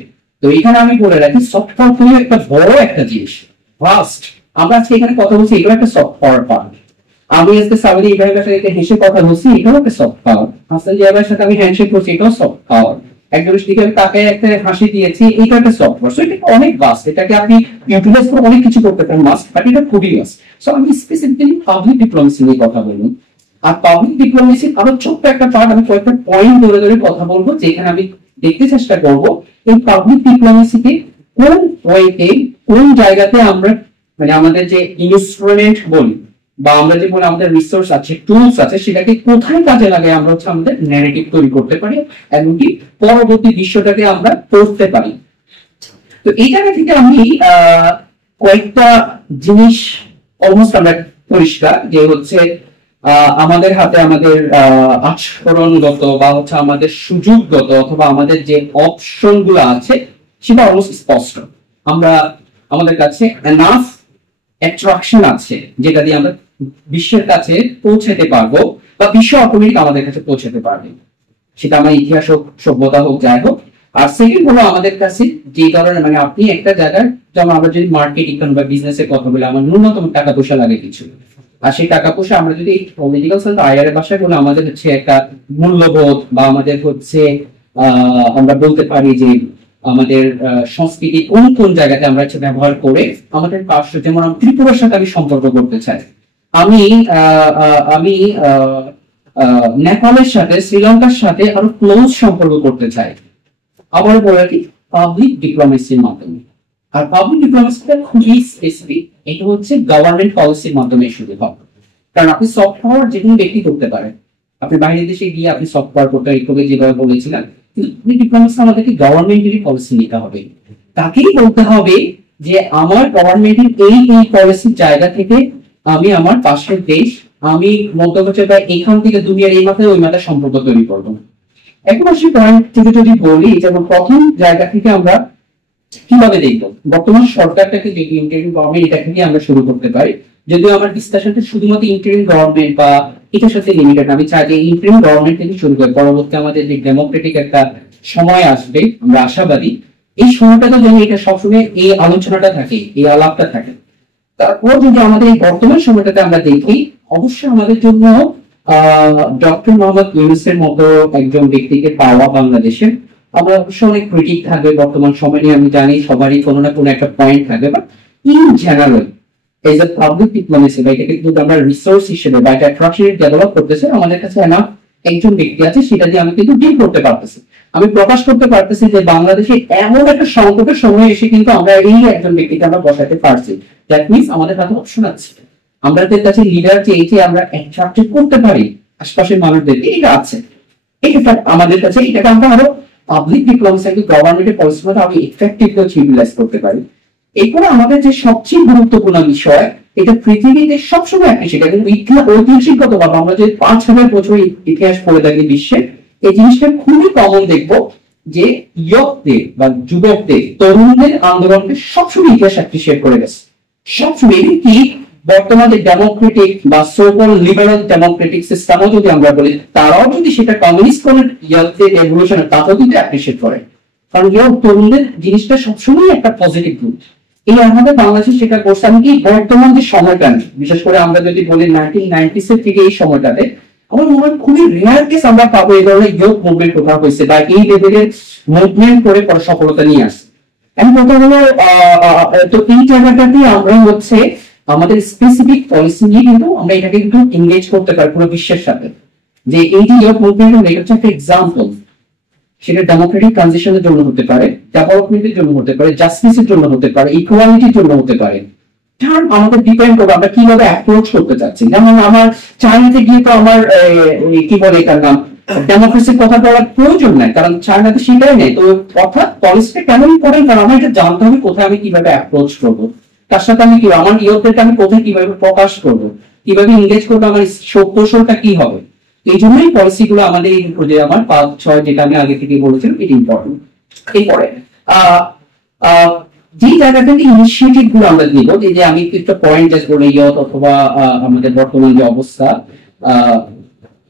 তো এখানে আমি বলে রাখি, সফট পাওয়ার খুবই একটা বড় একটা জিনিস, ফার্স্ট আমরা আজকে এখানে কথা বলছি, এগুলো একটা সফট পাওয়ার পার্ট। আমি আজকে সাউদি ইব্রাহিমের সাথে হেসে কথা বলছি, এটাও একটা সফট পাওয়ার। হাসান জিয়াবের সাথে আমি হ্যান্ডশেক করছি, এটাও সফট পাওয়ার। একজনের দিকে আমি তাকে একটা হাসি দিয়েছি, এটা একটা সফট পাওয়ার। সো এটা অনেক বাস, এটাকে আপনি ইউটিলাইজ করে অনেক কিছু করতে পারেন মাস্ট, বাট এটা খুবই বাস। সো আমি স্পেসিফিক্যালি পাবলিক ডিপ্লোমেসি নিয়ে কথা বলবো। আর পাবলিক ডিপ্লোমেসির আরো ছোট্ট একটা পার্ট, আমি কয়েকটা পয়েন্ট ধরে ধরে কথা বলবো, যেখানে আমি দেখতে চেষ্টা করবো এই পাবলিক ডিপ্লোমেসিকে কোন ওয়েতে, কোন জায়গাতে আমরা মানে আমাদের যে ইনস্ট্রুমেন্ট বলি বা আমরা যে বলি আমাদের রিসোর্স আছে, টুলস আছে, সেটাকে কোথায় কাজে লাগে আমরা হচ্ছে আমাদের ন্যারেটিভ তৈরি করতে পারি, এমনকি পরবর্তী দৃশ্যটাকে আমরা পড়তে পারি। তো এই জায়গা থেকে আমি কয়েকটা জিনিস অলমোস্ট আমরা পরিষ্কার যে হচ্ছে আমাদের হাতে আমাদের আচরণগত বা হচ্ছে আমাদের সুযোগগত অথবা আমাদের যে অপশন গুলো আছে সেটা অলমোস্ট স্পষ্ট। আমরা আমাদের কাছে এনাফ অ্যাট্রাকশন আছে যেটা দিয়ে আমরা বিশ্বের কাছে পৌঁছাতে পারবো বা বিশ্ব অটোমেটিক আমাদের কাছে পৌঁছাতে পারবে, সেটা আমার ইতিহাস হোক, সভ্যতা হোক, যাই হোক। আর সেকেন্ড হলো আমাদের কাছে যে ধরনের মানে আপনি একটা জায়গায়, যেমন আমরা যদি মার্কেটিং বা বিজনেসের কথা বলি, আমার ন্যূনতম টাকা পয়সা লাগে কিছু, আর সেই টাকা পয়সা আমরা যদি পলিটিক্যাল সায়েন্স আইআর এর ভাষায় বলে আমাদের হচ্ছে একটা মূল্যবোধ বা আমাদের হচ্ছে আমরা বলতে পারি যে আমাদের সংস্কৃতি কোন কোন জায়গাতে আমরা হচ্ছে ব্যবহার করে আমাদের পার্শ্ব, যেমন আমি ত্রিপুরার সাথে আমি সম্পর্ক করতে চাই, আমি আমি নেপালের সাথে, শ্রীলঙ্কার সাথে আরো ক্লোজ সম্পর্ক করতে চাই, আবার বলে কি পাবলিক ডিপ্লোমেসির মাধ্যমে। আর পাবলিক ডিপ্লোমেসিটা খুবই স্পেসিফিক, এটা হচ্ছে গভর্নমেন্ট পলিসির মাধ্যমে শুরু হবে। কারণ আপনি সফট পাওয়ার যে কোনো ব্যক্তি করতে পারেন, আপনি বাইরের দেশে গিয়ে আপনি সফট পাওয়ার করতে যেভাবে বলেছিলেন, কিন্তু ডিপ্লোমেসি আমাদেরকে গভর্নমেন্টেরই পলিসি নিতে হবে। তাকেই বলতে হবে যে আমার গভর্নমেন্টের এই এই পলিসির জায়গা থেকে আমি আমার পাশের দেশ, আমি মন্তব্য বা এখান থেকে দুনিয়ার এই মাথায় ওই মাথায় সম্পর্ক তৈরি করবো। এখন আসলে পয়েন্ট থেকে যদি বলি, যেমন প্রথম জায়গা থেকে আমরা কিভাবে দেখবো বর্তমান সরকারটাকে যে ইন্টারিম গভর্নমেন্ট, এটা থেকে আমরা শুরু করতে পারি। যদিও আমার ডিসকাশনটা শুধুমাত্র ইন্টারিম গভর্নমেন্ট বা এটার সাথে লিমিটেড, আমি চাই যে ইন্টারিম গভর্নমেন্ট থেকে শুরু করে পরবর্তী আমাদের যে ডেমোক্রেটিক একটা সময় আসবে, আমরা আশাবাদী এই সময়টাতে যেন এটা সবসময় এই আলোচনাটা থাকে, এই আলাপটা থাকে। তারপর যদি আমাদের এই বর্তমান সময়টাতে আমরা দেখি, অবশ্যই আমাদের জন্য ডক্টর মোহাম্মদ ইউনূসের মতো একজন ব্যক্তিকে পাওয়া বাংলাদেশে, আমরা অবশ্যই অনেক ক্রিটিক থাকবে বর্তমান সময় নিয়ে, আমি জানি সবারই কোনো না কোনো একটা পয়েন্ট থাকবে, but in general as a public diplomacy বা এটাকে যদি আমরা রিসোর্স হিসেবে বা এটা অ্যাট্রাকশন ডেভেলপ করতেছে, আমাদের কাছে না একজন ব্যক্তি আছে, সেটা দিয়ে আমি কিন্তু ডিল করতে পারতেছি, আমি প্রকাশ করতে পারতেছি যে বাংলাদেশে এমন একটা সংকটের সময় এসে কিন্তু আমরা এই একজন ব্যক্তিকে আমরা বসাতে পারছি। দ্যাট মিনস আমাদের কাছে অপশন আছে, আমাদের কাছে লিডার যে এই যে আমরা অ্যাট্রাক্ট করতে পারি আশপাশের মানুষদেরকে, এটা আছে। এটা আমাদের কাছে, এটাকে আমরা আরো পাবলিক ডিপ্লোমেসি গভর্নমেন্টের পলিসির মধ্যে আমি ইফেক্টিভলি ইউটিলাইজ করতে পারি। এরপরে আমাদের যে সবচেয়ে গুরুত্বপূর্ণ বিষয়, এটা পৃথিবীতে সবসময় একটা, সেটা কিন্তু ঐতিহাসিকগতভাবে আমরা যে 5,000 বছর ইতিহাস পড়ে থাকি বিশ্বের, এই জিনিসটা খুবই কমন দেখবো যে ইয়কদের বা যুবকদের, তরুণদের আন্দোলনকে সবসময় ইতিহাস অ্যাপ্রিসিয়েট করে গেছে সবসময়। কি বর্তমানে ডেমোক্রেটিক বা সোকল লিবারাল ডেমোক্রেটিক সিস্টেমও যদি আমরা বলি, তারাও যদি সেটা কমিউনিস্ট কোন রেভলিউশনের তাতেও কিন্তু অ্যাপ্রিসিয়েট করে, কারণ তরুণদের জিনিসটা সবসময় একটা পজিটিভ গুণ। এই আমাদের বাংলাদেশে সেটা করছে। আমি কি বর্তমান যে সময়টা, বিশেষ করে আমরা যদি বলি 1990s এর থেকে এই সময়টাতে, আমার মনে হয় খুবই রেয়ার কেস আমরা পাবো এই ধরনের ইয়ুথ মুভমেন্ট কোথাও হয়েছে বা এই লেভেলের মুভমেন্ট করে সফলতা নিয়ে আসছে। আমি কথা হলো তো এই জায়গাটাতে আমরা হচ্ছে আমাদের স্পেসিফিক পলিসি নিয়ে কিন্তু আমরা এটাকে কিন্তু এনগেজ করতে পারি পুরো বিশ্বের সাথে, যে এই যে ইয়ুথ মুভমেন্ট, এটা হচ্ছে একটা এক্সাম্পল। সেটা ডেমোক্রেটিক ট্রানজিশনের জন্য হতে পারে, ডেভেলপমেন্টের জন্য হতে পারে, জাস্টিসের জন্য হতে পারে, ইকুয়ালিটির জন্য হতে পারে। আমাদের ডিপেন্ড করবে আমরা কিভাবে অ্যাপ্রোচ করতে চাচ্ছি। যেমন আমার চায়নাতে গিয়ে তো আমার কি বলে এটার নাম ডেমোক্রেসির কথা বলার প্রয়োজন নাই, কারণ চায়নাতে সেটাই নেই। তো অর্থাৎ পলিসিটা কেন ইম্পর্টেন্ট, কারণ আমার এটা জানতে হবে কোথায় আমি কিভাবে অ্যাপ্রোচ করবো, তার সাথে আমি কি আমার ইয়ুথদেরকে আমি কোথায় কিভাবে প্রকাশ করবো, কিভাবে এনগেজ করবো, আমার কৌশলটা কি হবে। এই জন্যই পলিসি গুলো আমাদের যে আমার 5-6 যেটা আমি আগে থেকে বলেছিলাম, এটা ইম্পর্টেন্ট। এরপরে যে জায়গা থেকে ইনিশিয়েটিভ গুলো আমরা দিব, যে আমি একটা পয়েন্ট জাস্ট বলে ইয়ুথ অথবা আমাদের বর্তমান যে অবস্থা,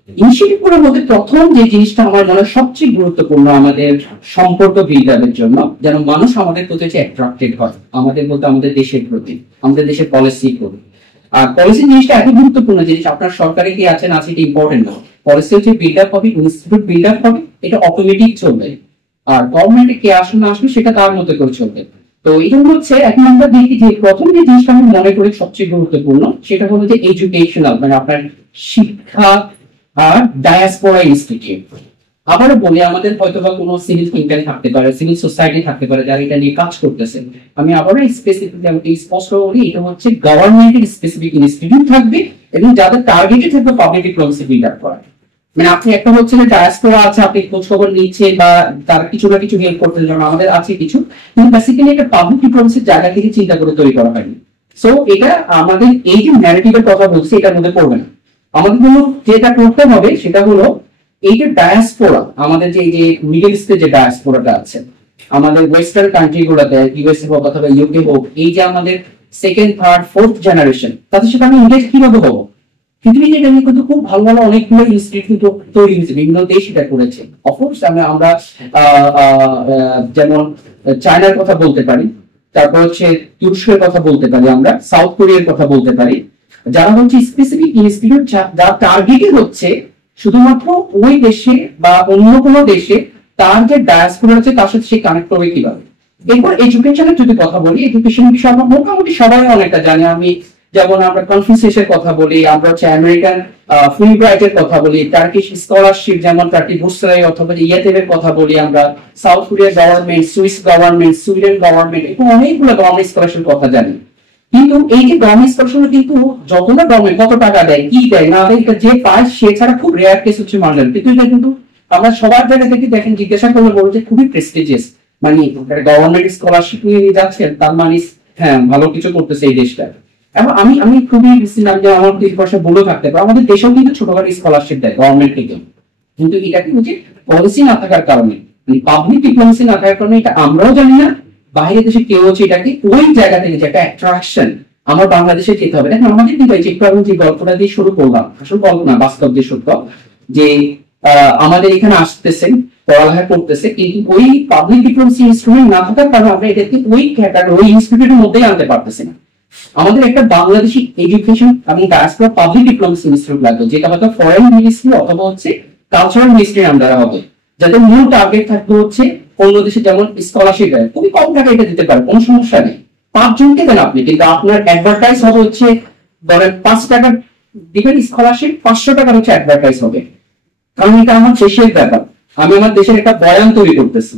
ইনিশিয়েটিভ গুলোর মধ্যে প্রথম যে জিনিসটা আমার মনে হয় সবচেয়ে গুরুত্বপূর্ণ আমাদের সম্পর্ক বিল্ড আপের জন্য, যেন মানুষ আমাদের প্রতি অ্যাট্রাক্টেড হয়, আমাদের বলতে আমাদের দেশের প্রতি, আমাদের দেশের পলিসি প্রতি। আর পলিসি জিনিসটা এত গুরুত্বপূর্ণ জিনিস, আপনার সরকারে কি আছে না এটা ইম্পর্টেন্ট না। পলিসি হচ্ছে বিল্ড আপ হবে, ইনস্টিটিউট বিল্ড আপ হবে, এটা অটোমেটিক চলবে। আর গভর্নমেন্টে কে আসবে না আসবে সেটা তার মতো করে চলবে। তো এটা হচ্ছে এখন আমরা দেখি যে প্রথম যে জিনিসটা আমি মনে করি সবচেয়ে গুরুত্বপূর্ণ সেটা হলো যে এডুকেশনাল, মানে আপনার শিক্ষা আর ডায়াসপোরা ইনস্টিটিউট। আবারও বলি, আমাদের হয়তো বা কোনো সিভিল থিঙ্কার থাকতে পারে, সিভিল সোসাইটি থাকতে পারে যারা এটা নিয়ে কাজ করতেছে। আমি আবারও স্পেসিফিক স্পষ্ট বলি, এটা হচ্ছে গভর্নমেন্টের স্পেসিফিক ইনস্টিটিউট থাকবে এবং যাদের টার্গেটে থাকবে পাবলিক ডিপ্লোমেসি বিল্ড আপ করা। মানে আপনি একটা হচ্ছে যে ডায়াসপোরা আছে, আপনি খোঁজ খবর নিচ্ছে বা তার কিছু না কিছু হেল্প করতে, যেমন আমাদের আছে কিছু, কিন্তু বেসিক্যালি একটা পাবলিক ডিপ্লোমেসির জায়গা থেকে চিন্তা করে তৈরি করা হয়নি। সো এটা আমাদের এই যে ন্যারেটিভের কথা বলছি এটার মধ্যে পড়বে না। আমাদের জন্য যেটা করতে হবে সেটা হলো এই যে ডায়াসপোরা, আমাদের যে এই যে মিডল ইস্টের যে ডায়াসপোরাটা আছে আমাদের ওয়েস্টার্ন কান্ট্রি গুলোতে, ইউএসএ হোক অথবা ইউকে হোক, এই যে আমাদের সেকেন্ড থার্ড ফোর্থ জেনারেশন, তাদের সাথে আমি ইংরেজ কিভাবে হবো? পৃথিবীতে এটা নিয়ে কিন্তু খুব ভালো ভালো অনেকগুলো ইনস্টিটিউট তৈরি হয়েছে, বিভিন্ন দেশ এটা করেছে। অফকোর্স আমরা যেমন চায়নার কথা বলতে পারি, তারপর হচ্ছে তুরস্কের কথা বলতে পারি, আমরা সাউথ কোরিয়ার কথা বলতে পারি, যারা হচ্ছে স্পেসিফিক ইনস্টিটিউট যারা টার্গেটে হচ্ছে শুধুমাত্র ওই দেশে বা অন্য কোনো দেশে তার যে ডায়াসপোরা আছে তার সাথে সে কানেক্ট করবে কিভাবে। এরপর এডুকেশনের যদি কথা বলি, এডুকেশন বিষয়ে আমরা মোটামুটি সবাই অনেকটা জানি। আমি যেমন আমরা কনফিউসিয়াসের কথা বলি, আমরা হচ্ছে আমেরিকান ফুলব্রাইটের কথা বলি, টার্কিশ স্কলারশিপ যেমন টার্কি বুর্সাই অথবা ইয়েতের কথা বলি, আমরা সাউথ কোরিয়ার government, Swiss government, Sweden government, এবং অনেকগুলো গভর্নমেন্ট স্কলারশিপ কথা জানি। কিন্তু এই যে গভর্নমেন্ট স্কলারশিপ কিন্তু যতটা গভর্নমেন্ট কত টাকা দেয়, কি দেয় না দেয়, এটা যে পায় সে ছাড়া খুব রেয়ার কেস হচ্ছে মার্জান। কিন্তু এটা কিন্তু আমরা সবার জায়গা থেকে দেখেন জিজ্ঞাসা করলে বলবো যে খুবই প্রেস্টিজিয়াস, মানে গভর্নমেন্ট স্কলারশিপ নিয়ে যাচ্ছেন তার মানে হ্যাঁ ভালো কিছু করতেছে এই দেশটা। এবং আমি আমি খুবই বুঝছিলাম যে আমার 30% ভুলও থাকতে পারে, আমাদের দেশেও কিন্তু ছোটখাটো স্কলারশিপ দেয় গভর্নমেন্ট থেকে, কিন্তু এটা কিন্তু যে পলিসি না থাকার কারণে, মানে পাবলিক ডিপ্লোমেসি না থাকার কারণে, এটা আমরাও জানি না, বাইরে দেশে কেউ হচ্ছে এটাকে ওই জায়গা থেকে যে একটা অ্যাট্রাকশন আমার বাংলাদেশে যেতে হবে। দেখেন আমাদের কিন্তু যে একটু আমি যে গল্পটা দিয়ে শুরু করলাম, আসলে গল্প না বাস্তব যে সত্য, যে আমাদের এখানে আসতেছেন পড়ালেখা করতেছে, কিন্তু ওই পাবলিক ডিপ্লোমেসি ইনস্ট্রুমেন্ট না থাকার কারণে আমরা এটাকে ওই ক্যাটাগরি ওই ইনস্টিটিউটের মধ্যেই আনতে পারতেছি না। আমাদের একটা বাংলাদেশি এডুকেশন এবং ডায়াসপোরা পাবলিক ডিপ্লোমেসি ইনস্টিটিউট লাগবে, যেটা হয়তো ফরেন মিনিস্ট্রি অথবা হচ্ছে কালচারাল মিনিস্ট্রির আন্ডারে হবে, যাদের মূল টার্গেট থাকবে হচ্ছে অন্য দেশে যেমন স্কলারশিপ দেয়, খুবই কম টাকা এটা দিতে পারে, কোনো সমস্যা নেই, 5 জনকে দেন আপনি, কিন্তু আপনার অ্যাডভার্টাইজ হবে হচ্ছে ধরেন 5 টাকা দিবেন স্কলারশিপ, 500 টাকা হচ্ছে অ্যাডভার্টাইজ হবে। কারণ এটা আমার দেশের ব্যাপার, আমি আমার দেশের একটা বয়ান তৈরি করতেছি,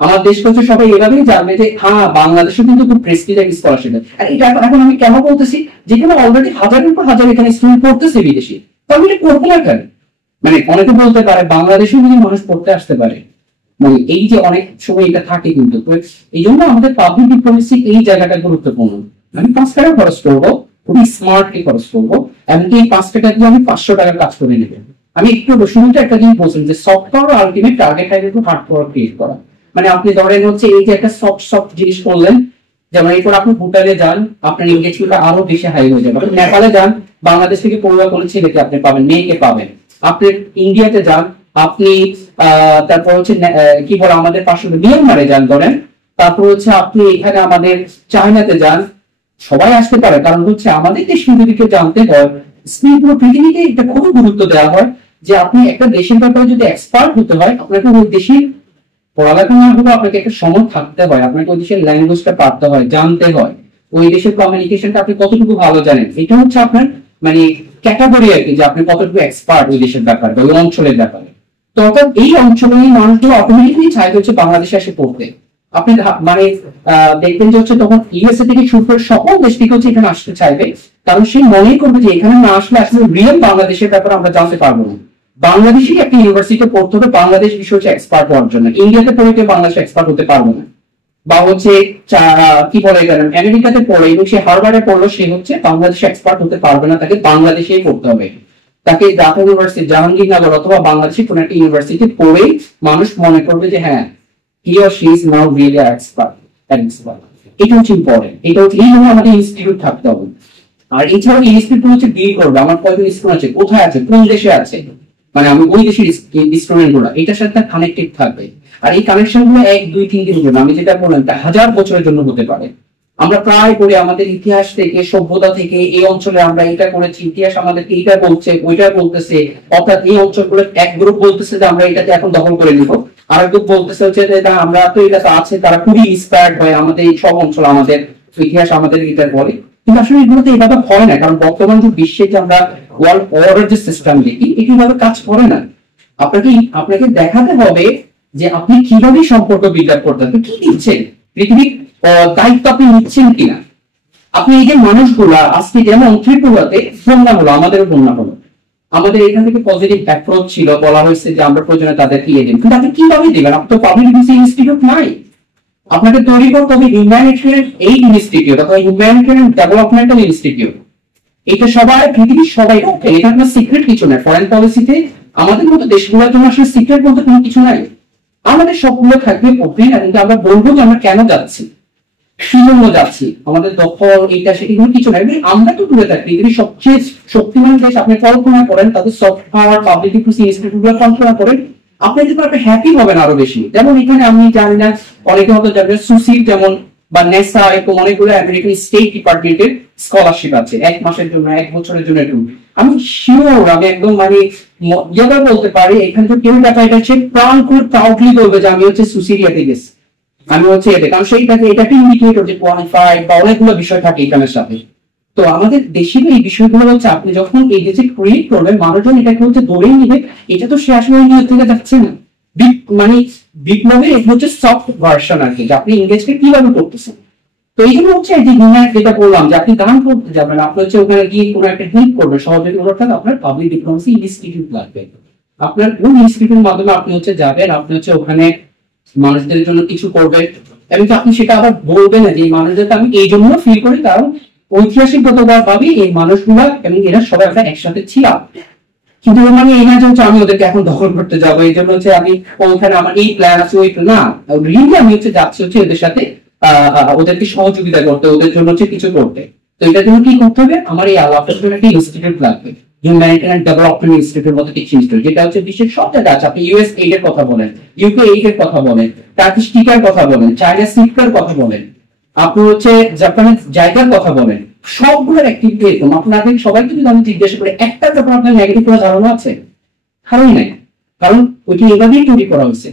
আমার দেশ হচ্ছে সবাই এভাবেই জানবে যে হ্যাঁ বাংলাদেশে কিন্তু খুব প্রেস্টিজিয়াস স্কলারশিপ। আর এটা এখন আমি কেন বলতেছি, যেখানে অলরেডি হাজারের পর হাজার এখানে স্টুডেন্ট পড়তেছে বিদেশি, তো আমি এটা করবো না কেন? মানে অনেকে বলতে পারে বাংলাদেশে যদি মানুষ পড়তে আসতে পারে, মানে এই যে অনেক সময় এটা থাকে, কিন্তু এই জন্য আমাদের পাবলিক ডিপ্লোমেসি এই জায়গাটা গুরুত্বপূর্ণ। আমি 5 টাকা খরচ করবো, খুবই স্মার্টলি খরচ করবো, এমনকি এই 5 টাকা দিয়ে আমি 500 টাকার কাজ করে নেবো। আমি একটু শুরুতে একটা জিনিস বলছিলাম যে সফট পাওয়ার আলটিমেট টার্গেট হয় কিন্তু হার্ড পাওয়ার ক্রিয়েট করা। মানে আপনি ধরেন হচ্ছে এই যে একটা সফট জিনিস করলেন, যেমন এরপর আপনি ভুটানে যান, আপনার এঙ্গেজমেন্টটা আরো বেশি হাই হয়ে যাবে। আপনি নেপালে যান, বাংলাদেশ থেকে পড়ুয়া কোনো ছেলেকে আপনি পাবেন, মেয়েকে পাবেন। আপনি ইন্ডিয়াতে যান, আপনি তারপর হচ্ছে কি বলে আমাদের পাশে মিয়ানমারে যান ধরেন, তারপর হচ্ছে আপনি এখানে আমাদের চায়নাতে যান, সবাই আসতে পারে। কারণ হচ্ছে আমাদের দেশ যদি কেউ জানতে হয়, পুরো পৃথিবীতে এটা খুবই গুরুত্ব দেওয়া হয় যে আপনি একটা দেশের ব্যাপারে যদি এক্সপার্ট হতে হয়, আপনাকে ওই দেশের পড়ালেখা না হলেও আপনাকে একটা সময় থাকতে হয়, আপনাকে ওই দেশের ল্যাঙ্গুয়েজটা পারতে হয়, জানতে হয়, ওই দেশের কমিউনিকেশনটা আপনি কতটুকু ভালো জানেন, এটা হচ্ছে আপনার মানে ক্যাটাগরি আর কি, যে আপনি কতটুকু এক্সপার্ট ওই দেশের ব্যাপারে, ওই অঞ্চলের ব্যাপারে। তো অর্থাৎ এই অঞ্চলের মানুষগুলো অটোমেটিকলি চাইবে হচ্ছে বাংলাদেশে এসে পড়তে। আপনি মানে দেখবেন যে হচ্ছে তখন ইউএসএ থেকে শুরু করে সকল দেশ থেকে হচ্ছে এখানে আসতে চাইবে, কারণ সে মনেই করবে যে এখানে না আসলে আসলে রিয়েল বাংলাদেশের ব্যাপারে আমরা জানতে পারবো না। বাংলাদেশি একটা ইউনিভার্সিটিতে পড়তে হবে বাংলাদেশ বিষয় হচ্ছে এক্সপার্ট হওয়ার জন্য, ইন্ডিয়াতে পড়ে কেউ বাংলাদেশে এক্সপার্ট হতে পারবে না। বা হচ্ছে কি বলে গেলেন আমেরিকাতে পড়ে এবং সে হার্ভার্ডে পড়লো, সে হচ্ছে বাংলাদেশে এক্সপার্ট হতে পারবে না, তাকে বাংলাদেশেই পড়তে হবে। তাকে ঢাকা ইউনিভার্সিটি, জাহাঙ্গীরনগর অথবা বাংলাদেশি কোন একটা ইউনিভার্সিটি পড়েই মানুষ মনে করবে যে হ্যাঁ he or she is now really expert. এটা হচ্ছে ইম্পর্টেন্ট, এটা হচ্ছে এই জন্য আমাদের ইনস্টিটিউট থাকতে হবে। আর এছাড়াও ইনস্টিটিউট হচ্ছে ডিল করবে আমার কয়জন স্টুডেন্ট আছে, কোথায় আছে, কোন দেশে আছে, মানে আমি ওই দেশের স্টুডেন্ট গুলো এটার সাথে কানেক্টেড থাকবে। আর এই কানেকশন গুলো 1, 2, 3 দিনের জন্য, আমি যেটা বললাম 1000 বছরের জন্য হতে পারে। আমরা প্রায় করে আমাদের ইতিহাস থেকে, সভ্যতা থেকে, এই অঞ্চলে আমরা এটা করেছি, ইতিহাস আমাদেরকে এইটা বলছে, ওইটা বলতেছে, অর্থাৎ এই অঞ্চলগুলো এক গ্রুপ বলতেছে যে আমরা এটাকে এখন দখল করে নিব, আর গ্রুপ বলতেছে হচ্ছে যে আমরা তো এটা তো আছে, তারা খুবই ইন্সপায়ার্ড হয় আমাদের এই সব অঞ্চল, আমাদের ইতিহাস আমাদের এটা বলে। কিন্তু আসলে এগুলো তো এইভাবে হয় না, কারণ বর্তমান যে বিশ্বে যে আমরা ওয়ার্ল্ড অর্ডার যে সিস্টেম দেখি, এটি ভাবে কাজ করে না। আপনাকে দেখাতে হবে যে আপনি কিভাবে সম্পর্ক বিল্ড আপ করতে হবে, কি দিচ্ছেন পৃথিবীর দায়িত্ব আপনি নিচ্ছেন কিনা। আপনি এই যে মানুষগুলা আজকে যেমন ত্রিপুরাতে বন্যা হলো, আমাদেরও বন্যা হলো, আমাদের এখান থেকে পজিটিভ অ্যাপ্রোচ ছিল, বলা হয়েছে যে আমরা প্রয়োজনে তাদেরকে ইয়ে দিন, কিন্তু আপনি কিভাবে দিবেন? আপনি তো পাবলিক ইনস্টিটিউট নাই, আপনাকে তৈরি করতে হবে হিউম্যানিটেরিয়ান এইড ইনস্টিটিউট অথবা হিউম্যানিটেরিয়ান ডেভেলপমেন্টাল ইনস্টিটিউট। এটা সবাই, পৃথিবীর সবাই, এটা আপনার সিক্রেট কিছু না। ফরেন পলিসিতে আমাদের মতো দেশগুলোর জন্য আসলে সিক্রেট বলতে কোনো কিছু নাই। আমাদের সবগুলো থাকবে ওপেন, এবং আমরা বলবো যে আমরা কেন যাচ্ছি, কি জন্য যাচ্ছি, আমাদের দখল এইটা সেটা কিছু নাই। আমরা তো দূরে থাকি, পৃথিবীর সবচেয়ে শক্তিমান দেশ আপনি কল্পনা করেন, তাদের সফট পাওয়ার পাবলিক ইনস্টিটিউট গুলো কল্পনা করেন, আপনি যদি আপনি হ্যাপি হবেন আরো বেশি। যেমন এখানে আমি জানি না, অনেকে হয়তো জানেন সুসির যেমন বা নেসা, এরকম অনেকগুলো আমেরিকান স্টেট ডিপার্টমেন্টের স্কলারশিপ আছে 1 মাসের জন্য, 1 বছরের জন্য। এরকম আমি শিওর, আমি একদম মানে ইয়েটা বলতে পারি, এখান থেকে কেউ টাকা এটা হচ্ছে প্রাণ করে প্রাউডলি বলবে যে আমি হচ্ছে সুসিরিয়াতে গেছি, আমি হচ্ছে এতে, কারণ সেইটাকে এটাকে ইন্ডিকেটর যে কোয়ালিফাইড বা অনেকগুলো বিষয় থাকে এখানের সাথে। তো আমাদের দেশে এই বিষয়গুলো হচ্ছে আপনি যখন এই যে ক্রিয়েট করবেন, মানুষজন এটাকে হচ্ছে ধরেই নিবে, এটা তো সে আসলে নিয়ে থেকে যাচ্ছে না। মানে বিপ্লবের এটা হচ্ছে সফট ভার্সন আর কি, যে আপনি ইংরেজকে কিভাবে করতেছেন। তো এই জন্য হচ্ছে যে যেটা বললাম যে আপনি দান করতে যাবেন, আপনি হচ্ছে ওখানে গিয়ে কোনো একটা হেল্প করবেন, সহযোগী অর্থাৎ আপনার পাবলিক ডিপ্লোমেসি ইনস্টিটিউট লাগবে। আপনার কোন ইনস্টিটিউটের মাধ্যমে আপনি হচ্ছে যাবেন, আপনি হচ্ছে ওখানে মানুষদের জন্য কিছু করবেন, এবং আপনি সেটা আবার বলবেন না যে এই মানুষদেরকে আমি এই জন্য ফিল করি, কারণ ঐতিহাসিকগতভাবে এই মানুষগুলা এবং এরা সবাই আমরা একসাথে ছিলাম। কিন্তু মানে এই না যে হচ্ছে আমি ওদেরকে এখন দখল করতে যাবো, এই জন্য হচ্ছে আমি ওখানে আমার এই প্ল্যান আছে, ওই না, রিয়েলি আমি হচ্ছে যাচ্ছি হচ্ছে ওদের সাথে ওদেরকে সহযোগিতা করতে, ওদের জন্য হচ্ছে কিছু করতে। তো এটার জন্য কি করতে হবে, আমার এই আলাপের জন্য একটা ইনস্টিটিউট লাগবে, হিউম্যানিটেরিয়ান ডেভেলপমেন্ট ইনস্টিটিউট মতো কিছু ইনস্টিটিউট, যেটা হচ্ছে বিশ্বের সব জায়গায় আছে। আপনি ইউএস এইড এর কথা বলেন, ইউকে এইড এর কথা বলেন, টার্কিশ টিকার কথা বলেন, চায়না সিপকার কথা বলেন, আপনি হচ্ছে জাপানের জায়গার কথা বলেন, সবগুলোর অ্যাক্টিভিটি এরকম। আপনাদের সবাইকে যদি আমি জিজ্ঞাসা করি একটা ব্যাপার আপনার নেগেটিভ কোনো ধারণা আছে? ধারণা নাই, কারণ ওইটি এভাবেই তৈরি করা হয়েছে।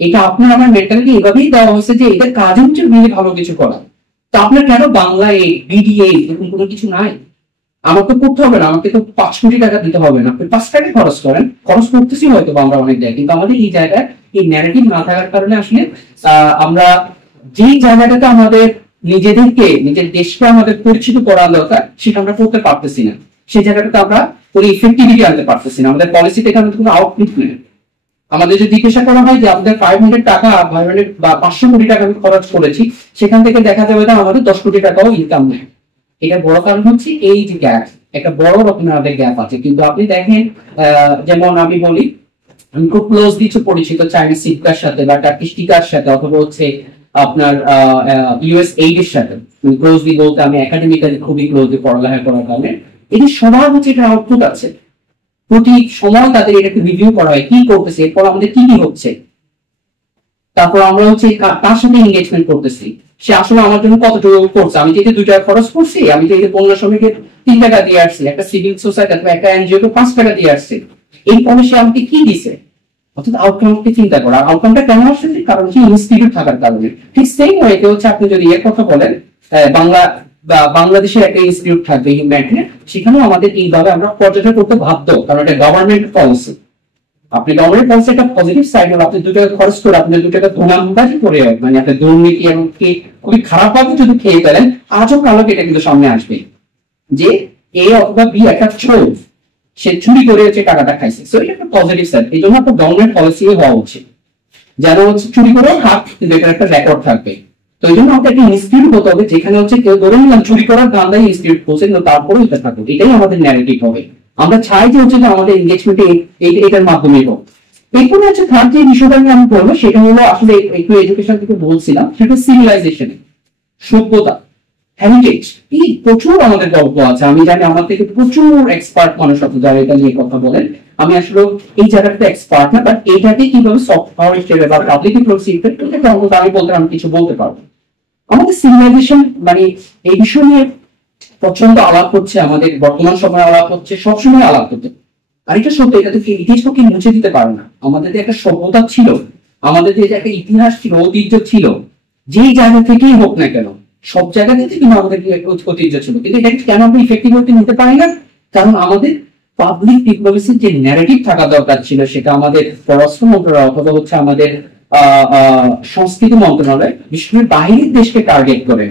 এটা আপনার আমার মেন্টালিটি এভাবেই দেওয়া হয়েছে যে এটা কাজ হচ্ছে really ভালো কিছু করা। তো আপনার কেন বাংলায় বিডিএ এরকম কোনো কিছু নাই? আমাকে করতে হবে না, আমাকে তো 5 কোটি টাকা দিতে হবে না, আপনি 5 টাকা খরচ করেন, খরচ করতেছি হয়তো আমরা অনেক জায়গায়, কিন্তু আমাদের এই জায়গায় এই ন্যারেটিভ না থাকার কারণে আসলে আমরা যেই জায়গাটাতে আমাদের নিজেদেরকে, নিজের দেশকে আমাদের পরিচিত করা দরকার, সেটা আমরা করতে পারতেছি না। সেই জায়গাটাতে আমরা কোনো ইফেক্টিভিটি আনতে পারতেছি না, আমাদের পলিসিতে এখানে কোনো আউটপুট নেই। আমাদের যদি জিজ্ঞাসা করা হয় যে আমাদের 500 টাকা 500 বা 500 কোটি টাকা আমি খরচ করেছি, সেখান থেকে দেখা যাবে না আমাদের 10 কোটি টাকাও ইনকাম নেই। এটা বড় কারণ হচ্ছে এই যে গ্যাপ, একটা বড় রকমের আমাদের গ্যাপ আছে। কিন্তু আপনি দেখেন, যেমন আমি বলি, আমি খুব ক্লোজলি পরিচিত চাইনিজ সিপকার সাথে বা টার্কিশ টিকার সাথে, অথবা হচ্ছে আপনার ইউএস এইড এর সাথে ক্লোজলি বলতে আমি একাডেমিক্যালি খুবই ক্লোজলি পড়ালেখা করার কারণে এটি সবার হচ্ছে একটা আউটপুট আছে। প্রতি সময় তাদের এটাকে রিভিউ করা হয়, কি করতেছে, এরপর আমাদের কি কি হচ্ছে, তারপর আমরা হচ্ছে তার সাথে এনগেজমেন্ট করতেছি, সে আসলে আমার জন্য কতটুকু করছে। আমি যদি 2 টাকা খরচ করছি, আমি যদি বন্যা শ্রমিকের 3 টাকা দিয়ে আসছি, একটা সিভিল সোসাইটি অথবা একটা এনজিও কে 5 টাকা দিয়ে আসছি, এই পরে সে আমাকে কি দিছে, অর্থাৎ আউটকামকে চিন্তা করা। আউটকামটা কেন আসছে, কারণ কি ইনস্টিটিউট থাকার কারণে। ঠিক সেম ওয়েতে হচ্ছে আপনি যদি এর কথা বলেন, বাংলাদেশের একটা ইনস্টিটিউট থাকবে হিউম্যানিটেরিয়ান, সেখানেও আমাদের এইভাবে আমরা পর্যটন করতে বাধ্য, কারণ এটা গভর্নমেন্ট পলিসি। আপনি গভর্নমেন্ট পলিসি একটা পজিটিভ সাইড হলো, আপনি 2 টাকা খরচ করে আপনি 2 টাকা ধোনামবাজি করে, মানে আপনি দুর্নীতি এবং খুবই খারাপ ভাবে যদি খেয়ে ফেলেন, আজও কালো এটা কিন্তু সামনে আসবে যে এ অথবা বি একটা চোর, সে চুরি করে হচ্ছে টাকাটা খাইছে। সো এটা একটা পজিটিভ সাইড। এই জন্য আপনার গভর্নমেন্ট পলিসি হওয়া উচিত, যেন হচ্ছে চুরি করে খাক কিন্তু এটার একটা রেকর্ড থাকবে। তো এই জন্য আমাদের একটা ইনস্টিটিউট হতে হবে, যেখানে হচ্ছে কেউ ধরে নিলাম চুরি করার ধান্দায় ইনস্টিটিউট করছে, কিন্তু তারপরেও এটা থাকবে। এটাই আমাদের ন্যারেটিভ হবে। আমরা চাই যে হচ্ছে যে আমাদের এনগেজমেন্টে এটার মাধ্যমে হোক। এরপরে হচ্ছে থার্ড যে বিষয়টা নিয়ে আমি বলবো, সেটা হলো আসলে একটু এডুকেশন থেকে বলছিলাম, সেটা সিভিলাইজেশন, সভ্যতা, হেরিটেজ। এই প্রচুর আমাদের গল্প আছে, আমি জানি আমার থেকে প্রচুর এক্সপার্ট মানুষ আছে যারা এটা নিয়ে কথা বলেন। আমি আসলে এই জায়গাটাতে এক্সপার্ট না, বাট এইটাকে কিভাবে সফট পাওয়ার হিসেবে বা পাবলিক ডিপ্লোমেসি আমি বলতে আমি কিছু বলতে পারবো। আমাদের সিভিলাইজেশন মানে এই বিষয় নিয়ে প্রচন্ড আলাপ হচ্ছে, আমাদের বর্তমান সময়ে আলাপ হচ্ছে, সবসময় আলাপ হচ্ছে। আরেকটা সত্য, এটা তো ইতিহাসকে মুছে দিতে পারে না। আমাদের যে একটা সভ্যতা ছিল, আমাদের যে একটা ইতিহাস ছিল, ঐতিহ্য ছিল, যেই জায়গা থেকেই হোক না কেন, সব জায়গা থেকে কিন্তু আমাদের ঐতিহ্য ছিল, কিন্তু এটাকে কেন আমরা ইফেক্টিভ করতে নিতে পারি না? কারণ আমাদের পাবলিক ডিপ্লোমেসির যে ন্যারেটিভ থাকা দরকার ছিল, সেটা আমাদের পররাষ্ট্র মন্ত্রণালয় অথবা হচ্ছে আমাদের সংস্কৃতি মন্ত্রণালয় বিশেষ করে বাইরের দেশকে টার্গেট করে।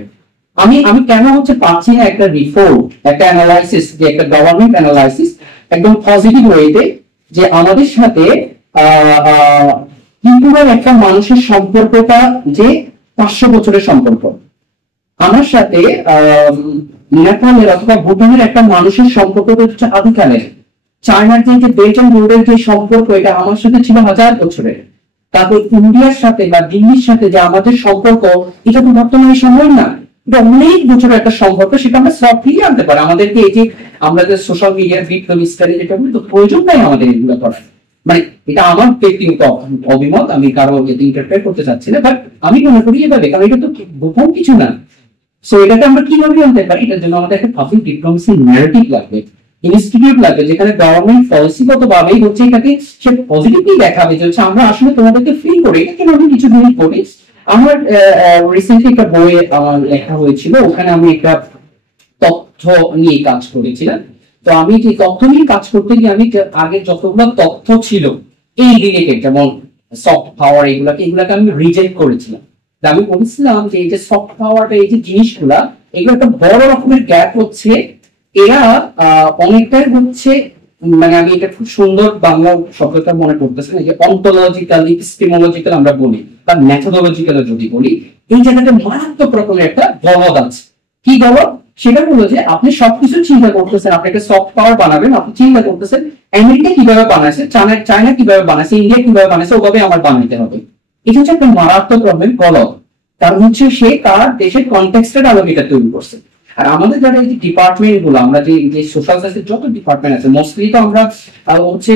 আমি আমি কেন হচ্ছে পাচ্ছি না একটা রিপোর্ট, একটা অ্যানালাইসিস, যে একটা গভর্নমেন্ট অ্যানালাইসিস একদম পজিটিভ ওয়েতে, যে আমাদের সাথে ত্রিপুরার একটা মানুষের সম্পর্কটা যে 500 বছরের সম্পর্ক, আমার সাথে নেপালের অথবা ভুটানের একটা মানুষের সম্পর্ক হচ্ছে আদিকালের, চায়নার যে বেল্ট এন্ড রোডের যে সম্পর্ক, এটা আমার সাথে ছিল 1000 বছরের। তারপর ইন্ডিয়ার সাথে বা দিল্লির সাথে যে আমাদের সম্পর্ক, এটা তো বর্তমানে সময় না, এটা অনেক বছরের একটা সম্পর্ক, সেটা আমরা সব ফিরিয়ে আনতে পারি। আমাদেরকে এই যে আমরা যে সোশ্যাল মিডিয়ার বিপ্লবী যেটা বলি, তো প্রয়োজন নাই আমাদের এগুলো করার। মানে এটা আমার ব্যক্তিগত অভিমত, আমি কারো ইন্টারপ্রেট করতে চাচ্ছি না, বাট আমি মনে করি এভাবে, কারণ এটা তো গোপন কিছু না। সো এটাকে আমরা কিভাবে আনতে পারি? এটার জন্য আমাদের একটা পাবলিক ডিপ্লোমেসি ন্যারেটিভ লাগবে, ইনস্টিটিউট লাগবে, যেখানে গভর্নমেন্ট পলিসিগত ভাবেই হচ্ছে এটাকে সে পজিটিভলি দেখাবে, যে হচ্ছে আমরা আসলে তোমাদেরকে ফিল করি। এটা কেন আমি কিছু দিন করি, আমার রিসেন্টলি একটা বইয়ে আমার লেখা হয়েছিল, ওখানে আমি একটা তথ্য নিয়ে কাজ করেছিলাম। তো আমি যে তথ্য নিয়ে কাজ করতে গিয়ে আমি আগে যতগুলো তথ্য ছিল এই রিলেটেড, যেমন সফট পাওয়ার, এগুলাকে আমি রিজেক্ট করেছিলাম। আমি বলেছিলাম যে এই যে সফট পাওয়ারটা, এই যে জিনিসগুলা, এগুলো একটা বড় রকমের গ্যাপ হচ্ছে। এরা অনেকটাই হচ্ছে, মানে আমি এটা খুব সুন্দর বাংলা শব্দটা মনে করতেছি না, যে অন্টোলজিক্যাল, এপিস্টেমোলজিক্যাল আমরা বলি, বা মেথোডোলজিক্যাল যদি বলি, এই জায়গাটা মারাত্মক রকমের একটা গলদ আছে। কি গলদ? সেটা হলো যে আপনি সবকিছু চিন্তা করতেছেন, আপনি একটা সফট পাওয়ার বানাবেন, আপনি চিন্তা করতেছেন আমেরিকা কিভাবে বানাইছে, চায়না কিভাবে বানাইছে, ইন্ডিয়া কিভাবে বানাইছে, ওভাবে আমার বানাইতে হবে। এটা হচ্ছে একটা মারাত্মক রকমের গলদ। কারণ হচ্ছে সে তার দেশের কনটেক্সটের আলোকে এটা তৈরি করছে। আর আমাদের যারা এই যে ডিপার্টমেন্ট গুলো, আমরা যে সোশ্যাল সায়েন্সের যত ডিপার্টমেন্ট আছে, মোস্টলি তো আমরা হচ্ছে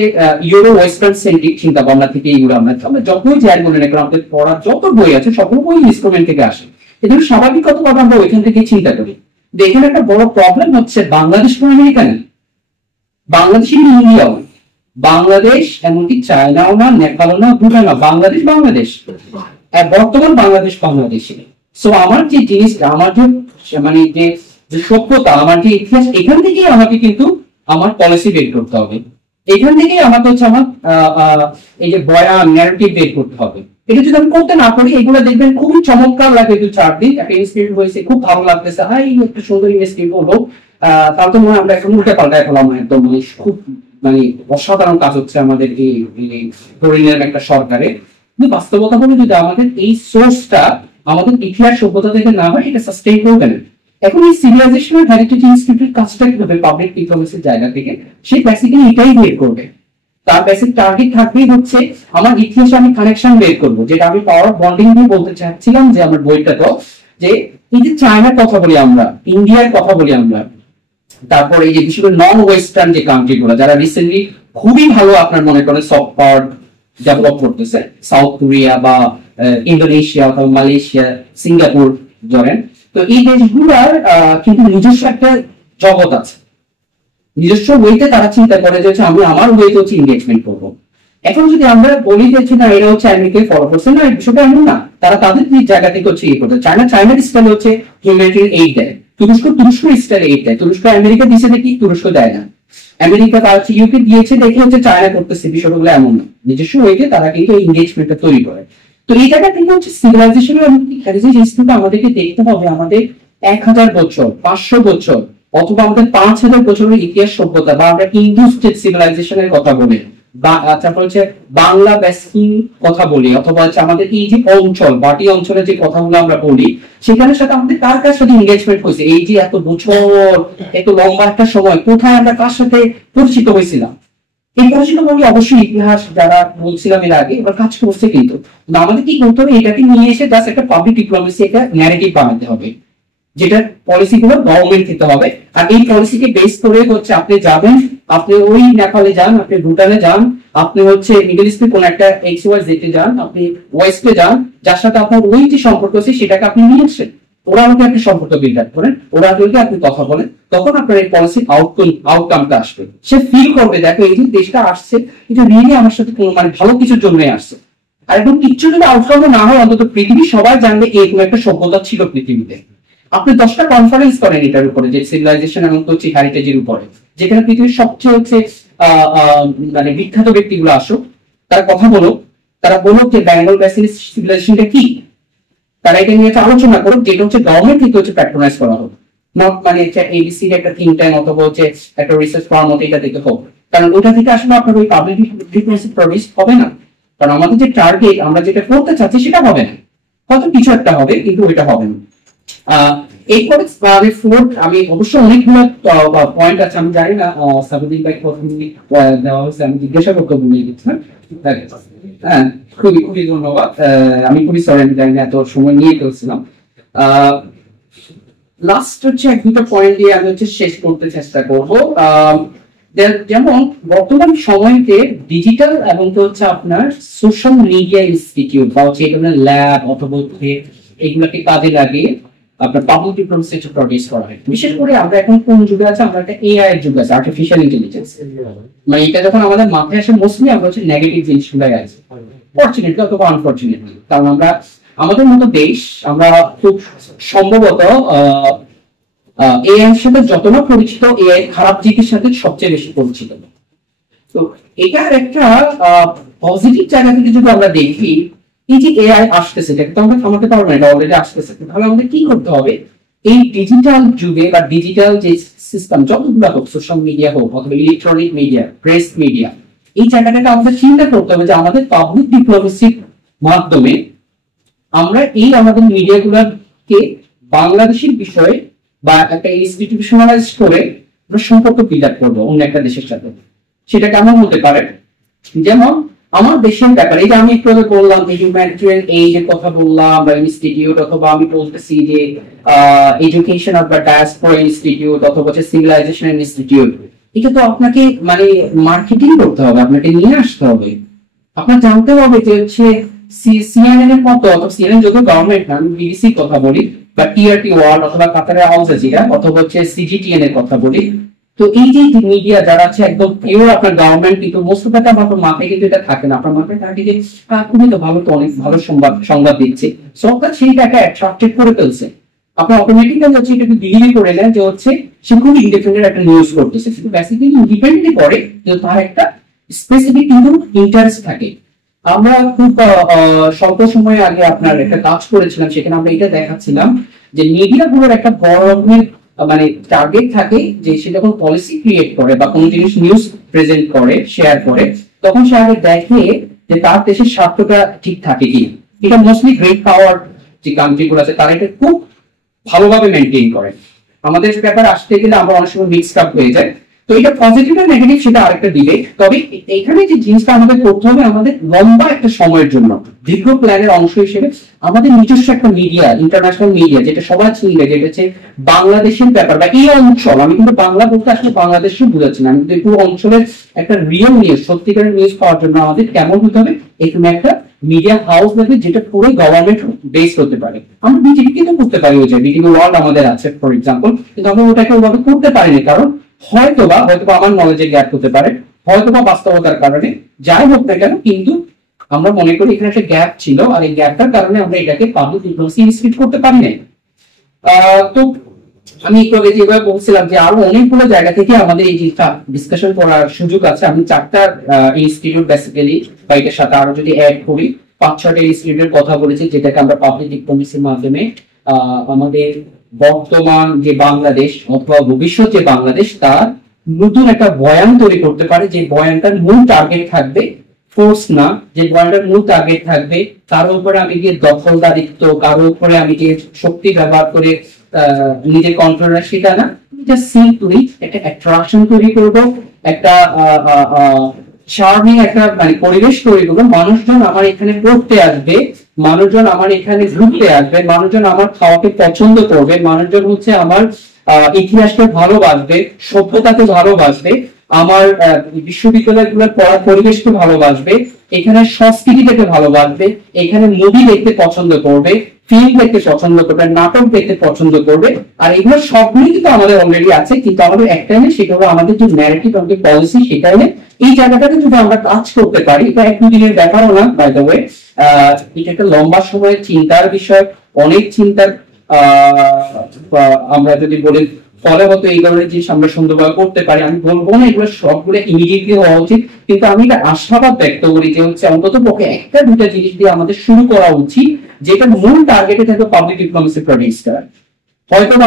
ইউরো ওয়েস্টার্ন সেন্ট্রিক চিন্তা ভাবনা থেকে এইগুলো আমরা যতই যাই বলে না, আমাদের পড়ার যত বই আছে সবগুলো বই ইনস্ট্রুমেন্ট থেকে আসে। এজন্য স্বাভাবিকভাবে আমরা ওইখান থেকে চিন্তা করি। এখানে একটা বড় প্রবলেম হচ্ছে, বাংলাদেশ কোন আমেরিকা না, বাংলাদেশ ইন্ডিয়াও, বাংলাদেশ এমনকি চায়নাও না, নেপালও না, ভুটান না, বাংলাদেশ বর্তমান বাংলাদেশ বাংলাদেশে। সো আমার যে জিনিসটা, আমার যে মানে যে সভ্যতা, আমার যে ইতিহাস, এখান থেকেই আমাকে কিন্তু আমার পলিসি বের করতে হবে। এখান থেকেই আমাকে হচ্ছে আমার এই যে বয়ান, ন্যারেটিভ বের করতে হবে। এটা যদি আমি করতে না পারি, এগুলো দেখবেন খুবই চমৎকার লাগে, 2-4 দিন একটা ইনস্টিটিউট হয়েছে, খুব ভালো লাগতেছে, হাই একটা সুন্দর ইনস্টিটিউট হলো, তার তো মনে হয় আমরা এখন উল্টে পাল্টায় ফেলাম একদম, মানে খুব মানে অসাধারণ কাজ হচ্ছে আমাদের এই হরিণের একটা সরকারে। কিন্তু বাস্তবতা হলো, যদি আমাদের এই সোর্সটা আমাদের ইতিহাস সভ্যতা থেকে না হয়, এটা সাস্টেইন করবে না। এখন এই সিভিলাইজেশনাল হেরিটেজ ইনস্টিটিউটের কাজটা কি হবে? পাবলিক ডিপ্লোমেসির জায়গা থেকে সে বেসিক্যালি এটাই বের করবে। তার বেসিক টার্গেট থাকবেই হচ্ছে আমার ইতিহাসে আমি কানেকশন বের করবো, যেটা আমি পাওয়ার বন্ডিং দিয়ে বলতে চাচ্ছিলাম, যে আমার বইটা তো, যে এই যে চায়নার কথা বলি আমরা, ইন্ডিয়ার কথা বলি আমরা, তারপর এই যে বিশেষ করে নন ওয়েস্টার্ন যে কান্ট্রি গুলো, যারা রিসেন্টলি খুবই ভালো আপনার মনে করেন সফট পাওয়ার ডেভেলপ করতেছে, সাউথ কোরিয়া বা ইন্দোনেশিয়া অথবা মালয়েশিয়া, সিঙ্গাপুর ধরেন, তো এই দেশগুলার কিন্তু নিজস্ব একটা জগৎ আছে, নিজস্ব ওয়েতে তারা চিন্তা করে যে আমি আমার ওয়েতে হচ্ছে এনগেজমেন্ট করবো। এখন যদি আমরা বলি যে না, এরা হচ্ছে আমেরিকায় ফলো করছে, না, বিষয়টা এমন না। তারা তাদের জায়গা থেকে হচ্ছে ইয়ে করতে, চায়নার স্টাইল হচ্ছে হিউম্যানিটেরিয়ান এইড দেয়, তুরস্ক স্টাইল এইড দেয়, তুরস্ক আমেরিকা দিয়েছে দেখি, তুরস্ক দেয় না। আমেরিকা তার ইউকে দিয়েছে দেখে হচ্ছে চায়না করতেছে, বিষয়গুলো এমন না, নিজস্ব ওয়েতে তারা কিন্তু এনগেজমেন্টটা তৈরি করে। তো এই জায়গা থেকে হচ্ছে সিভিলাইজেশনের হেরিটেজ ইনস্টিটিউট আমাদেরকে দেখতে হবে আমাদের 1000 বছর, 500 বছর, অথবা আমাদের 5000 বছরের ইতিহাস সভ্যতা, বা আমরা ইন্দু স্টেট সিভিলাইজেশনের কথা বলি, বা তারপর হচ্ছে বাংলা বেসিন কথা বলি, অথবা হচ্ছে আমাদের এই যে অঞ্চল, বাটি অঞ্চলের যে কথাগুলো আমরা বলি, সেখানের সাথে আমাদের কার কার সাথে এনগেজমেন্ট হয়েছে, এই যে এত বছর, এত লম্বা একটা সময়, কোথায় আমরা কার সাথে পরিচিত হয়েছিলাম। এই পরিচিত বলি অবশ্যই ইতিহাস যারা বলছিলাম এর আগে, এবার কাজ করছে, কিন্তু আমাদের কি করতে হবে, এটাকে নিয়ে এসে জাস্ট একটা পাবলিক ডিপ্লোমেসি, একটা ন্যারেটিভ বানাতে হবে, যেটা পলিসি গুলো গভর্নমেন্ট দিতে হবে। আর এই পলিসিকে বেস করে হচ্ছে আপনি যাবেন, আপনি ওই নেপালে যান, আপনি ভুটানে যান, আপনি হচ্ছে মিডল ইস্টে কোন একটা XYZ যান, আপনি ওয়েস্টে যান, যার সাথে আপনার ওই যে সম্পর্ক আছে সেটাকে আপনি নিয়ে আসেন। ওরা আমাকে আপনি সম্পর্ক বিল্ড আপ করেন, ওরা যদি আপনি কথা বলেন, তখন আপনার এই পলিসির আউটকামটা আসবে। সে ফিল করবে দেখো এই যে দেশটা আসছে এটা রিয়েলি আমার সাথে কোনো মানে ভালো কিছুর জন্যই আসছে। আর এখন কিচ্ছু যদি আউটকাম না হয়, অন্তত পৃথিবী সবাই জানবে এরকম একটা সভ্যতা ছিল পৃথিবীতে। আপনি 10টা কনফারেন্স করেন এটার উপরে, যে সিভিলাইজেশন এবং হেরিটেজের উপরে, যেখানে পৃথিবীর সবচেয়ে হচ্ছে মানে বিখ্যাত ব্যক্তিগুলো আসুক, তারা কথা বলো, তারা বলো যে বেঙ্গল বেসিন সিভিলাইজেশনটা কি, তারা এটা নিয়ে একটা আলোচনা করুক, যেটা হচ্ছে গভর্নমেন্ট থেকে হচ্ছে প্যাট্রোনাইজ করা হোক, নট মানে এবিসির একটা থিঙ্ক ট্যাঙ্ক অথবা হচ্ছে একটা রিসার্চ ফার্ম মতো এটা থেকে হোক। কারণ ওটা থেকে আসলে আপনার ওই পাবলিক ডিপ্লোমেসি প্রডিউস হবে না। কারণ আমাদের যে টার্গেট, আমরা যেটা করতে চাচ্ছি সেটা হবে না, হয়তো কিছু একটা হবে কিন্তু ওইটা হবে না। এরপরে আমি ফোর্থ, আমি অবশ্য অনেকগুলো পয়েন্ট আছে, আমি জানি না সাবুদ্দিন ভাই প্রথম দেওয়া হয়েছে, আমি জিজ্ঞাসা করতে ভুলে গেছিলাম। হ্যাঁ, খুবই খুবই ধন্যবাদ। আমি খুবই সরি, আমি জানি না এত সময় নিয়ে ফেলছিলাম। লাস্ট হচ্ছে এক দুটো পয়েন্ট দিয়ে আমি হচ্ছে শেষ করতে চেষ্টা করবো। যেমন বর্তমান সময়কে ডিজিটাল এবং হচ্ছে আপনার সোশ্যাল মিডিয়া ইনস্টিটিউট বা হচ্ছে এগুলো ল্যাব অথবা এগুলাকে কাজে লাগিয়ে আপনার পাবলিক ডিপ্লোমেসি প্রডিউস করা হয়। বিশেষ করে আমরা এখন কোন যুগে আছে, আমরা একটা এআই এর যুগে আছে, আর্টিফিশিয়াল ইন্টেলিজেন্স। মানে এটা যখন আমাদের মাথায় আসে মোস্টলি আমরা হচ্ছে নেগেটিভ জিনিসগুলাই আছে, ফরচুনেটলি অথবা আনফরচুনেটলি। কারণ আমরা আমাদের মতো দেশ, আমরা খুব সম্ভবত এআই এর সাথে যত না পরিচিত, এআই খারাপ দিকের সাথে সবচেয়ে বেশি পরিচিত। তো এটার একটা পজিটিভ জায়গা থেকে যদি আমরা দেখি, এই যে এআই আসতেছে, এটা তো আমরা থামাতে পারবো না, এটা অলরেডি আসতেছে। তাহলে আমাদের কি করতে হবে, এই ডিজিটাল যুগে বা ডিজিটাল যে সিস্টেম যতগুলো হোক, সোশ্যাল মিডিয়া হোক অথবা ইলেকট্রনিক মিডিয়া, প্রেস মিডিয়া, এই জায়গাটাকে আমাদের চিন্তা করতে হবে যে আমাদের পাবলিক ডিপ্লোমেসির মাধ্যমে আমরা এই আমাদের মিডিয়াগুলোকে বাংলাদেশের বিষয়ে বা একটা ইনস্টিটিউশনালাইজ করে আমরা সম্পর্ক বিল্ড আপ করবো অন্য একটা দেশের সাথে। সেটা কেমন হতে পারে, যেমন আমার দেশের ব্যাপারে, এই যে আমি একটু আগে বললাম যে হিউম্যানিটেরিয়ান এইডের কথা বললাম বা ইনস্টিটিউট, অথবা আমি বলতেছি যে এডুকেশন অফ বা ডায়াসপোরা ইনস্টিটিউট অথবা হচ্ছে সিভিলাইজেশন ইনস্টিটিউট, এটা তো আপনাকে মানে মার্কেটিং করতে হবে, আপনাকে নিয়ে আসতে হবে। আপনার জানতে হবে যে হচ্ছে সিএনএন এর মতো, অথবা সিএনএন যদি গভর্নমেন্ট না, আমি বিবিসি কথা বলি বা টিআরটি ওয়ার্ল্ড অথবা কাতারের আল জাজিরা অথবা হচ্ছে সিজিটিএন এর কথা বলি। তো এই যে মিডিয়া যারা আছে একদম পিওর আপনার গভর্নমেন্ট, কিন্তু মোস্ট অফ দ্য টাইম আপনার মাথায় কিন্তু এটা থাকে না। আপনার মাথায় থাকে যে তুমি তো ভালো, তো অনেক ভালো সংবাদ দিচ্ছে, সরকার সেইটাকে অ্যাট্রাক্টেড করে ফেলছে। আপনার অটোমেটিক্যালি হচ্ছে এটাকে বিলিভ করে নেন যে হচ্ছে সে খুব ইন্ডিপেন্ডেন্ট একটা নিউজ করতেছে, কিন্তু বেসিক্যালি ইন্ডিপেন্ডেন্টলি করে, কিন্তু তার একটা স্পেসিফিক কিন্তু ইন্টারেস্ট থাকে। আমরা খুব স্বল্প সময় আগে আপনার একটা কাজ করেছিলাম, সেখানে আমরা এটা দেখাচ্ছিলাম যে মিডিয়া গুলোর একটা বড় রকমের মানে টার্গেট থাকে যে সে যখন পলিসি ক্রিয়েট করে বা কোনো জিনিস নিউজ প্রেজেন্ট করে, শেয়ার করে, তখন সে আগে দেখে যে তার দেশের স্বার্থটা ঠিক থাকে কি। এটা মোস্টলি গ্রেট পাওয়ার যে কান্ট্রি গুলো আছে তারা এটা খুব ভালোভাবে মেনটেন করে। আমাদের ব্যাপারে আসতে গেলে আমরা অনেক সময় মিক্সড আপ হয়ে যায়। তো এটা পজিটিভ আর নেগেটিভ সেটা আরেকটা ডিবেট। তবে এখানে যে জিনিসটা আমাদের করতে হবে, আমাদের লম্বা একটা সময়ের জন্য দীর্ঘ প্ল্যানের অংশ হিসেবে আমাদের নিজস্ব একটা মিডিয়া, ইন্টারন্যাশনাল মিডিয়া, যেটা সবাই চিনবে, যেটা হচ্ছে বাংলাদেশের ব্যাপার বা এই অঞ্চল, আমি কিন্তু বাংলা বলতে আসলে বাংলাদেশও বুঝাচ্ছি না, আমি কিন্তু এই পুরো অঞ্চলের একটা রিয়েল নিউজ, সত্যিকারের নিউজ পাওয়ার জন্য আমাদের কেমন হতে হবে, এখানে একটা মিডিয়া হাউস লাগবে যেটা পুরো গভর্নমেন্ট বেস হতে পারে। আমরা বিজেপি কিন্তু করতে পারি, ওই যে বিটিভি ওয়ার্ল্ড আমাদের আছে ফর এক্সাম্পল, কিন্তু আমরা ওটাকে ওভাবে করতে পারিনি, কারণ হয়তোবা আমার নলেজে গ্যাপ হতে পারে, হয়তোবা বাস্তবতার কারণে, যাই হোক না কেন, কিন্তু আমরা মনে করি এখানে একটা গ্যাপ ছিল, আর এই গ্যাপটার কারণে আমরা এটাকে পাবলিক ডিপ্লোমেসি ইনস্টিটিউট করতে পারি না। তো আমি একটু আগে যেভাবে বলছিলাম যে আরো অনেকগুলো জায়গা থেকে আমাদের এই জিনিসটা ডিসকাশন করার সুযোগ আছে। আমি 4টা ইনস্টিটিউট বেসিক্যালি বা এটার সাথে আরো যদি অ্যাড করি 5-6টা ইনস্টিটিউটের কথা বলেছি, যেটাকে আমরা পাবলিক ডিপ্লোমেসির মাধ্যমে আমাদের বর্তমান যে বাংলাদেশ অথবা ভবিষ্যৎ যে বাংলাদেশ তার নতুন একটা বয়ান তৈরি করতে পারে, যে বয়ানটার মূল টার্গেট থাকবে ফোর্স না, যে বয়ানটার মূল টার্গেট থাকবে কারো উপরে আমি গিয়ে দখলদারিত্ব, কারো উপরে আমি গিয়ে শক্তি ব্যবহার করে নিজের কন্ট্রোল, সেটা না, জাস্ট সিম্পলি একটা অ্যাট্রাকশন তৈরি করবো, একটা চার্মিং একটা মানে পরিবেশ তৈরি করবো। মানুষজন আমার এখানে পড়তে আসবে, মানুষজন আমার এখানে ঘুরতে আসবে, মানুষজন আমার খাওয়াকে পছন্দ করবে, মানুষজন হচ্ছে আমার ইতিহাসকে ভালোবাসবে, সভ্যতাকে ভালোবাসবে, আমার বিশ্ববিদ্যালয়গুলোর পড়ার পরিবেশকে ভালোবাসবে, এখানে সংস্কৃতিটাকে ভালোবাসবে, এখানে মুভি দেখতে পছন্দ করবে, ফিল্ম দেখতে পছন্দ করবে, নাটক দেখতে পছন্দ করবে। আর এগুলো সবগুলো কিন্তু আমাদের অলরেডি আছে, কিন্তু আমাদের একটা নেই, সেটা হলো আমাদের যে ন্যারেটিভ, আমাদের পলিসি, সেটা হলে এই জায়গাটাতে যদি আমরা কাজ করতে পারি, এটা এক দুদিনের ব্যাপারও না, বাই দ্য ওয়ে। এটা একটা লম্বা সময়ের চিন্তার বিষয়, অনেক চিন্তার। আমরা যদি বলি ফলে হয়তো এই ধরনের জিনিস আমরা সুন্দরভাবে করতে পারি। আমি বলবো না এগুলো সবগুলো ইমিডিয়েটলি হওয়া উচিত, কিন্তু আমি এটা আশাবাদ ব্যক্ত করি যে হচ্ছে অন্তত পক্ষে একটা দুটা জিনিস দিয়ে আমাদের শুরু করা উচিত, যেটা মূল টার্গেটে থাকবে পাবলিক ডিপ্লোমেসি প্রডিউস করা। হয়তো বা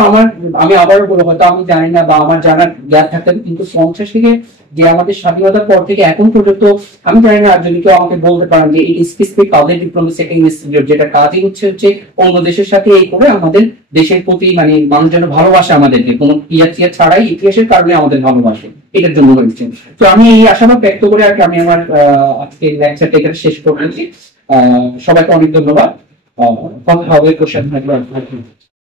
আমি আবারও বলবো, হয়তো আমি জানি না বা আমার জানার জ্ঞান থাকতে হবে, কিন্তু 50 থেকে যে আমাদের স্বাধীনতার পর থেকে এখন পর্যন্ত আমি জানি না, যদি কেউ আমাকে বলতে পারেন যে এই স্পেসিফিক পাবলিক ডিপ্লোমেসি একটা ইনস্টিটিউট যেটা কাজই হচ্ছে অন্য দেশের সাথে এই করে আমাদের দেশের প্রতি মানে মানুষ যেন ভালোবাসে আমাদেরকে, কোনো টিয়া ছাড়াই ইতিহাসের কারণে আমাদের ভালোবাসে, এটার জন্য হয়েছে। তো আমি এই আশাবাদ ব্যক্ত করে আর কি আমি আমার আজকে লেকচারটা এখানে শেষ করছি। সবাইকে অনেক ধন্যবাদ। কথা হবে কোশ্চেন থাকলে।